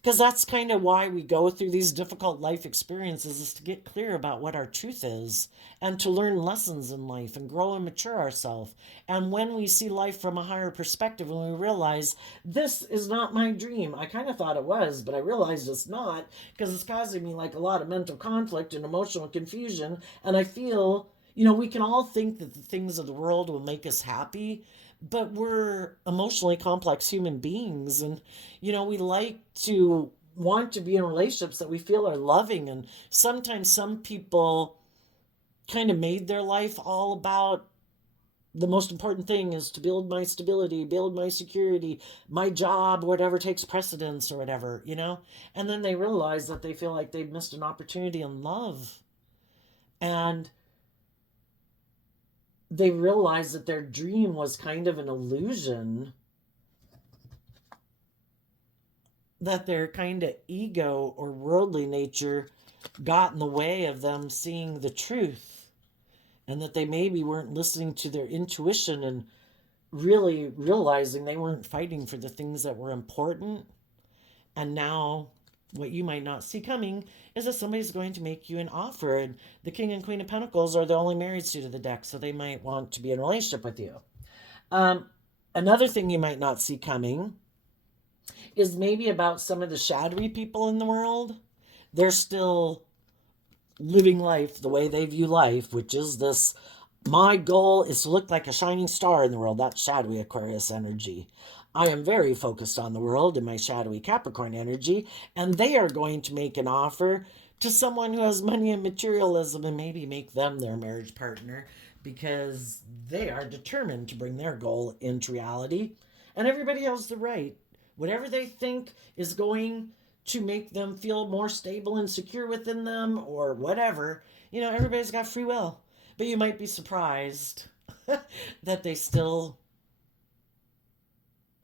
Because that's kind of why we go through these difficult life experiences, is to get clear about what our truth is and to learn lessons in life and grow and mature ourselves. And when we see life from a higher perspective, when we realize this is not my dream, I kind of thought it was, but I realized it's not, because it's causing me like a lot of mental conflict and emotional confusion. And I feel, we can all think that the things of the world will make us happy, but we're emotionally complex human beings. And we like to want to be in relationships that we feel are loving. And sometimes some people kind of made their life all about the most important thing is to build my stability, build my security, my job, whatever takes precedence or whatever, and then they realize that they feel like they've missed an opportunity in love. And they realize that their dream was kind of an illusion, that their kind of ego or worldly nature got in the way of them seeing the truth, and that they maybe weren't listening to their intuition and really realizing they weren't fighting for the things that were important. And now what you might not see coming is that somebody's going to make you an offer. And the King and Queen of Pentacles are the only married suit of the deck, so they might want to be in a relationship with you. Another thing you might not see coming is maybe about some of the shadowy people in the world. They're still living life the way they view life, which is this: my goal is to look like a shining star in the world. That's shadowy Aquarius energy. I am very focused on the world in my shadowy Capricorn energy, and they are going to make an offer to someone who has money and materialism and maybe make them their marriage partner, because they are determined to bring their goal into reality. And everybody has the right, whatever they think is going to make them feel more stable and secure within them or whatever, everybody's got free will. But you might be surprised that they still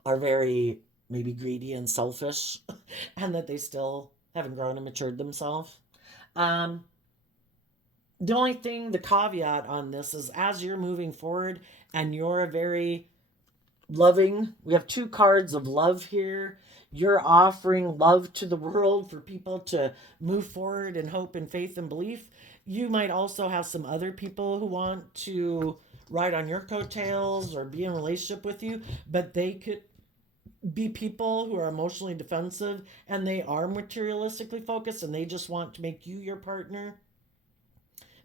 are very maybe greedy and selfish, and that they still haven't grown and matured themselves. The only thing, the caveat on this is, as you're moving forward and you're a very loving, we have two cards of love here. You're offering love to the world for people to move forward in hope and faith and belief. You might also have some other people who want to ride on your coattails or be in a relationship with you, but they could be people who are emotionally defensive and they are materialistically focused and they just want to make you your partner,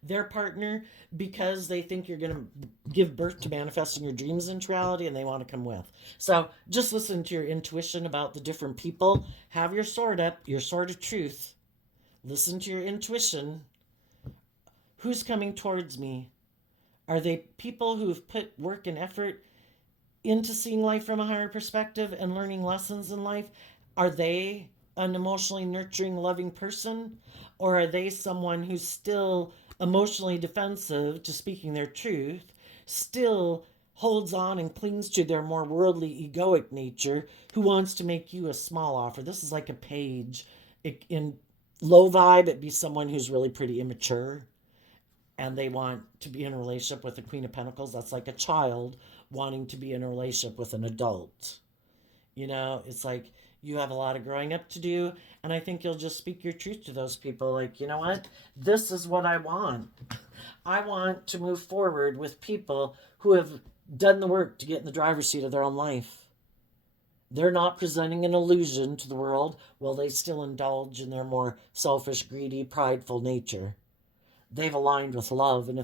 their partner, because they think you're going to give birth to manifesting your dreams into reality and they want to come with. So just listen to your intuition about the different people. Have your sword up, your sword of truth. Listen to your intuition. Who's coming towards me? Are they people who've put work and effort into seeing life from a higher perspective and learning lessons in life? Are they an emotionally nurturing, loving person? Or are they someone who's still emotionally defensive to speaking their truth, still holds on and clings to their more worldly, egoic nature, who wants to make you a small offer? This is like a page. In low vibe, it'd be someone who's really pretty immature and they want to be in a relationship with the Queen of Pentacles. That's like a child wanting to be in a relationship with an adult. You know, it's like you have a lot of growing up to do. And I think you'll just speak your truth to those people. Like, you know what? This is what I want. I want to move forward with people who have done the work to get in the driver's seat of their own life. They're not presenting an illusion to the world while they still indulge in their more selfish, greedy, prideful nature. They've aligned with love. And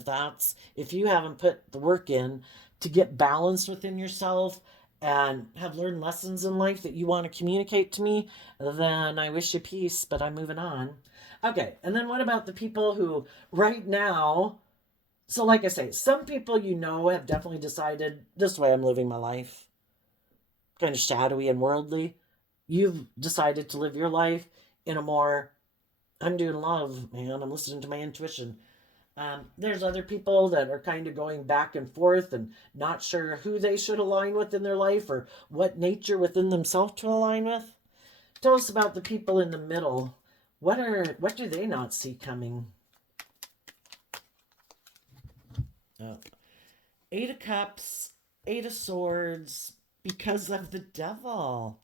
if you haven't put the work in to get balanced within yourself and have learned lessons in life that you want to communicate to me, then I wish you peace, but I'm moving on. Okay, and then what about the people who right now, so like I say, some people have definitely decided this way I'm living my life, kind of shadowy and worldly. You've decided to live your life in a more, I'm doing love, man, I'm listening to my intuition. There's other people that are kind of going back and forth and not sure who they should align with in their life or what nature within themselves to align with. Tell us about the people in the middle. What do they not see coming? Oh. Eight of Cups, Eight of Swords, because of the devil.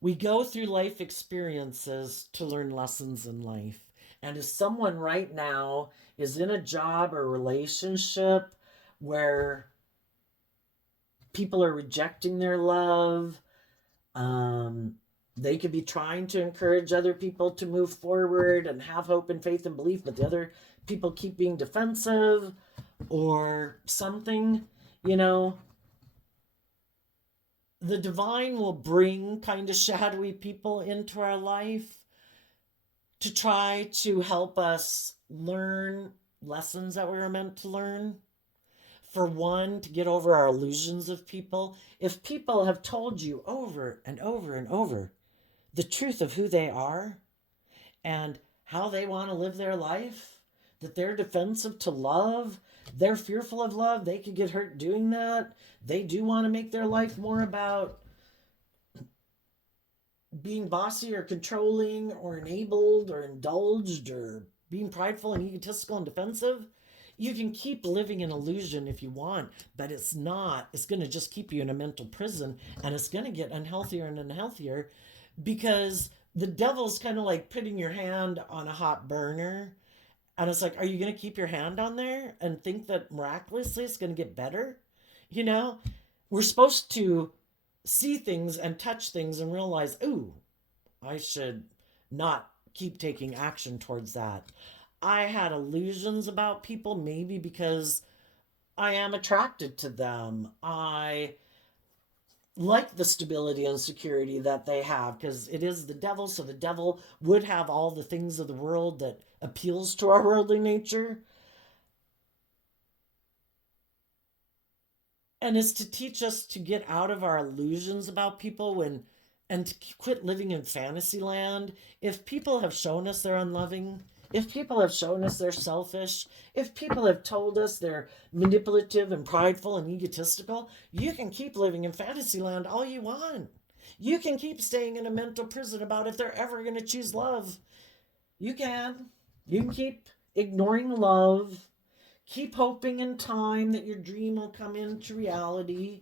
We go through life experiences to learn lessons in life. And if someone right now is in a job or relationship where people are rejecting their love, they could be trying to encourage other people to move forward and have hope and faith and belief, but the other people keep being defensive or something, you know, the divine will bring kind of shadowy people into our life to try to help us learn lessons that we were meant to learn. For one, to get over our illusions of people. If people have told you over and over and over the truth of who they are and how they want to live their life, that they're defensive to love, they're fearful of love, they could get hurt doing that, they do want to make their life more about being bossy or controlling or enabled or indulged or being prideful and egotistical and defensive, you can keep living an illusion if you want, but it's not. It's going to just keep you in a mental prison and it's going to get unhealthier and unhealthier because the devil's kind of like putting your hand on a hot burner. And it's like, are you going to keep your hand on there and think that miraculously it's going to get better? You know, we're supposed to see things and touch things and realize, ooh, I should not keep taking action towards that. I had illusions about people, maybe because I am attracted to them. I like the stability and security that they have because it is the devil. So the devil would have all the things of the world that appeals to our worldly nature. And it's to teach us to get out of our illusions about people and to quit living in fantasy land. If people have shown us they're unloving, if people have shown us they're selfish, if people have told us they're manipulative and prideful and egotistical, you can keep living in fantasy land all you want. You can keep staying in a mental prison about if they're ever going to choose love. You can. You can keep ignoring love. Keep hoping in time that your dream will come into reality.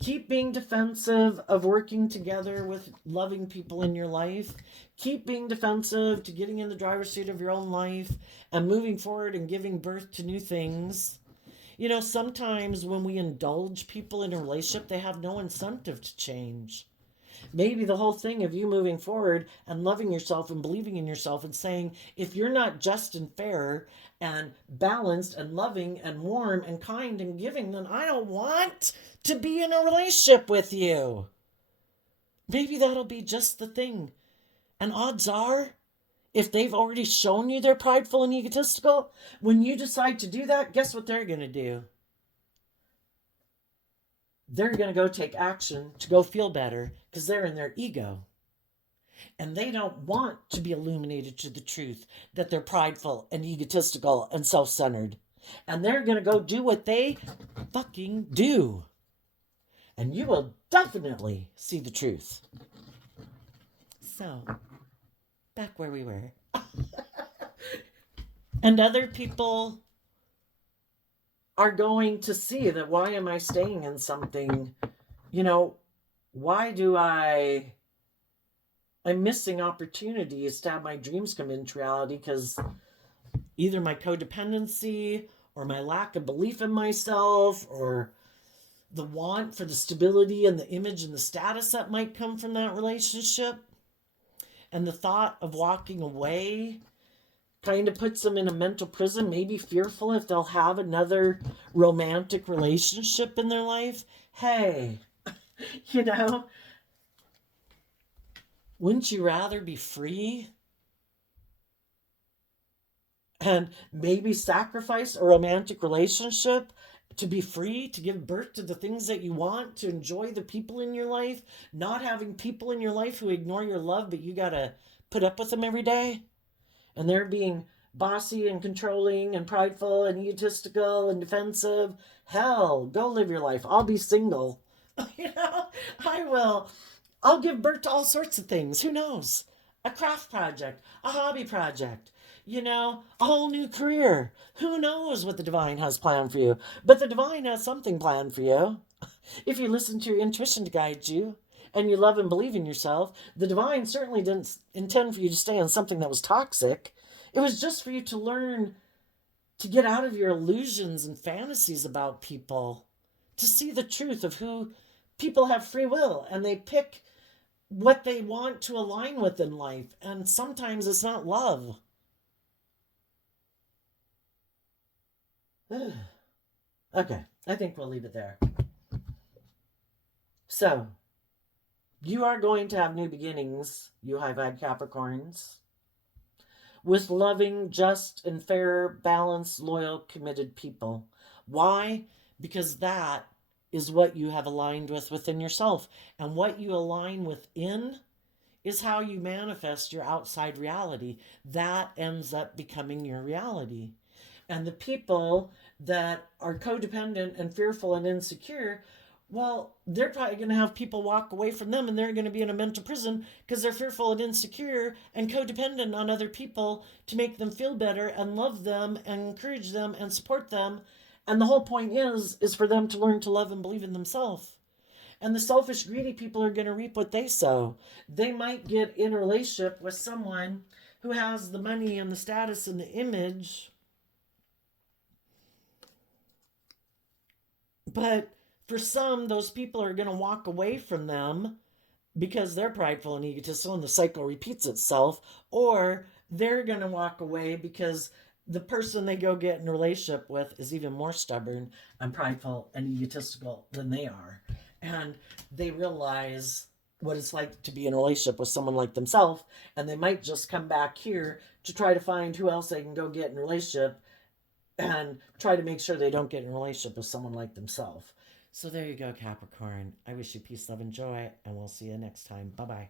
Keep being defensive of working together with loving people in your life. Keep being defensive to getting in the driver's seat of your own life and moving forward and giving birth to new things. You know, sometimes when we indulge people in a relationship, they have no incentive to change. Maybe the whole thing of you moving forward and loving yourself and believing in yourself and saying, if you're not just and fair and balanced and loving and warm and kind and giving, then I don't want to be in a relationship with you. Maybe that'll be just the thing. And odds are, if they've already shown you they're prideful and egotistical, when you decide to do that, guess what they're going to do? They're going to go take action to go feel better because they're in their ego. And they don't want to be illuminated to the truth that they're prideful and egotistical and self centered. And they're going to go do what they fucking do. And you will definitely see the truth. So, back where we were. And other people are going to see that why am I staying in something? You know, why do I'm missing opportunities to have my dreams come into reality because either my codependency or my lack of belief in myself or the want for the stability and the image and the status that might come from that relationship and the thought of walking away kind of puts them in a mental prison, maybe fearful if they'll have another romantic relationship in their life. Hey, you know, wouldn't you rather be free and maybe sacrifice a romantic relationship to be free, to give birth to the things that you want, to enjoy the people in your life, not having people in your life who ignore your love, but you got to put up with them every day? And they're being bossy and controlling and prideful and egotistical and defensive. Hell, go live your life. I'll be single. You know, I will. I'll give birth to all sorts of things. Who knows? A craft project, a hobby project, you know, a whole new career. Who knows what the divine has planned for you? But the divine has something planned for you. If you listen to your intuition to guide you and you love and believe in yourself, the divine certainly didn't intend for you to stay in something that was toxic. It was just for you to learn to get out of your illusions and fantasies about people, to see the truth of who people have free will and they pick what they want to align with in life. And sometimes it's not love. Okay, I think we'll leave it there. So, you are going to have new beginnings, you high-vibe Capricorns, with loving, just, and fair, balanced, loyal, committed people. Why? Because that is what you have aligned with within yourself. And what you align within is how you manifest your outside reality. That ends up becoming your reality. And the people that are codependent and fearful and insecure, well, they're probably going to have people walk away from them and they're going to be in a mental prison because they're fearful and insecure and codependent on other people to make them feel better and love them and encourage them and support them. And the whole point is for them to learn to love and believe in themselves. And the selfish, greedy people are going to reap what they sow. They might get in a relationship with someone who has the money and the status and the image, but for some, those people are going to walk away from them because they're prideful and egotistical and the cycle repeats itself, or they're going to walk away because the person they go get in a relationship with is even more stubborn and prideful and egotistical than they are. And they realize what it's like to be in a relationship with someone like themselves, and they might just come back here to try to find who else they can go get in a relationship and try to make sure they don't get in a relationship with someone like themselves. So there you go, Capricorn. I wish you peace, love, and joy, and we'll see you next time. Bye-bye.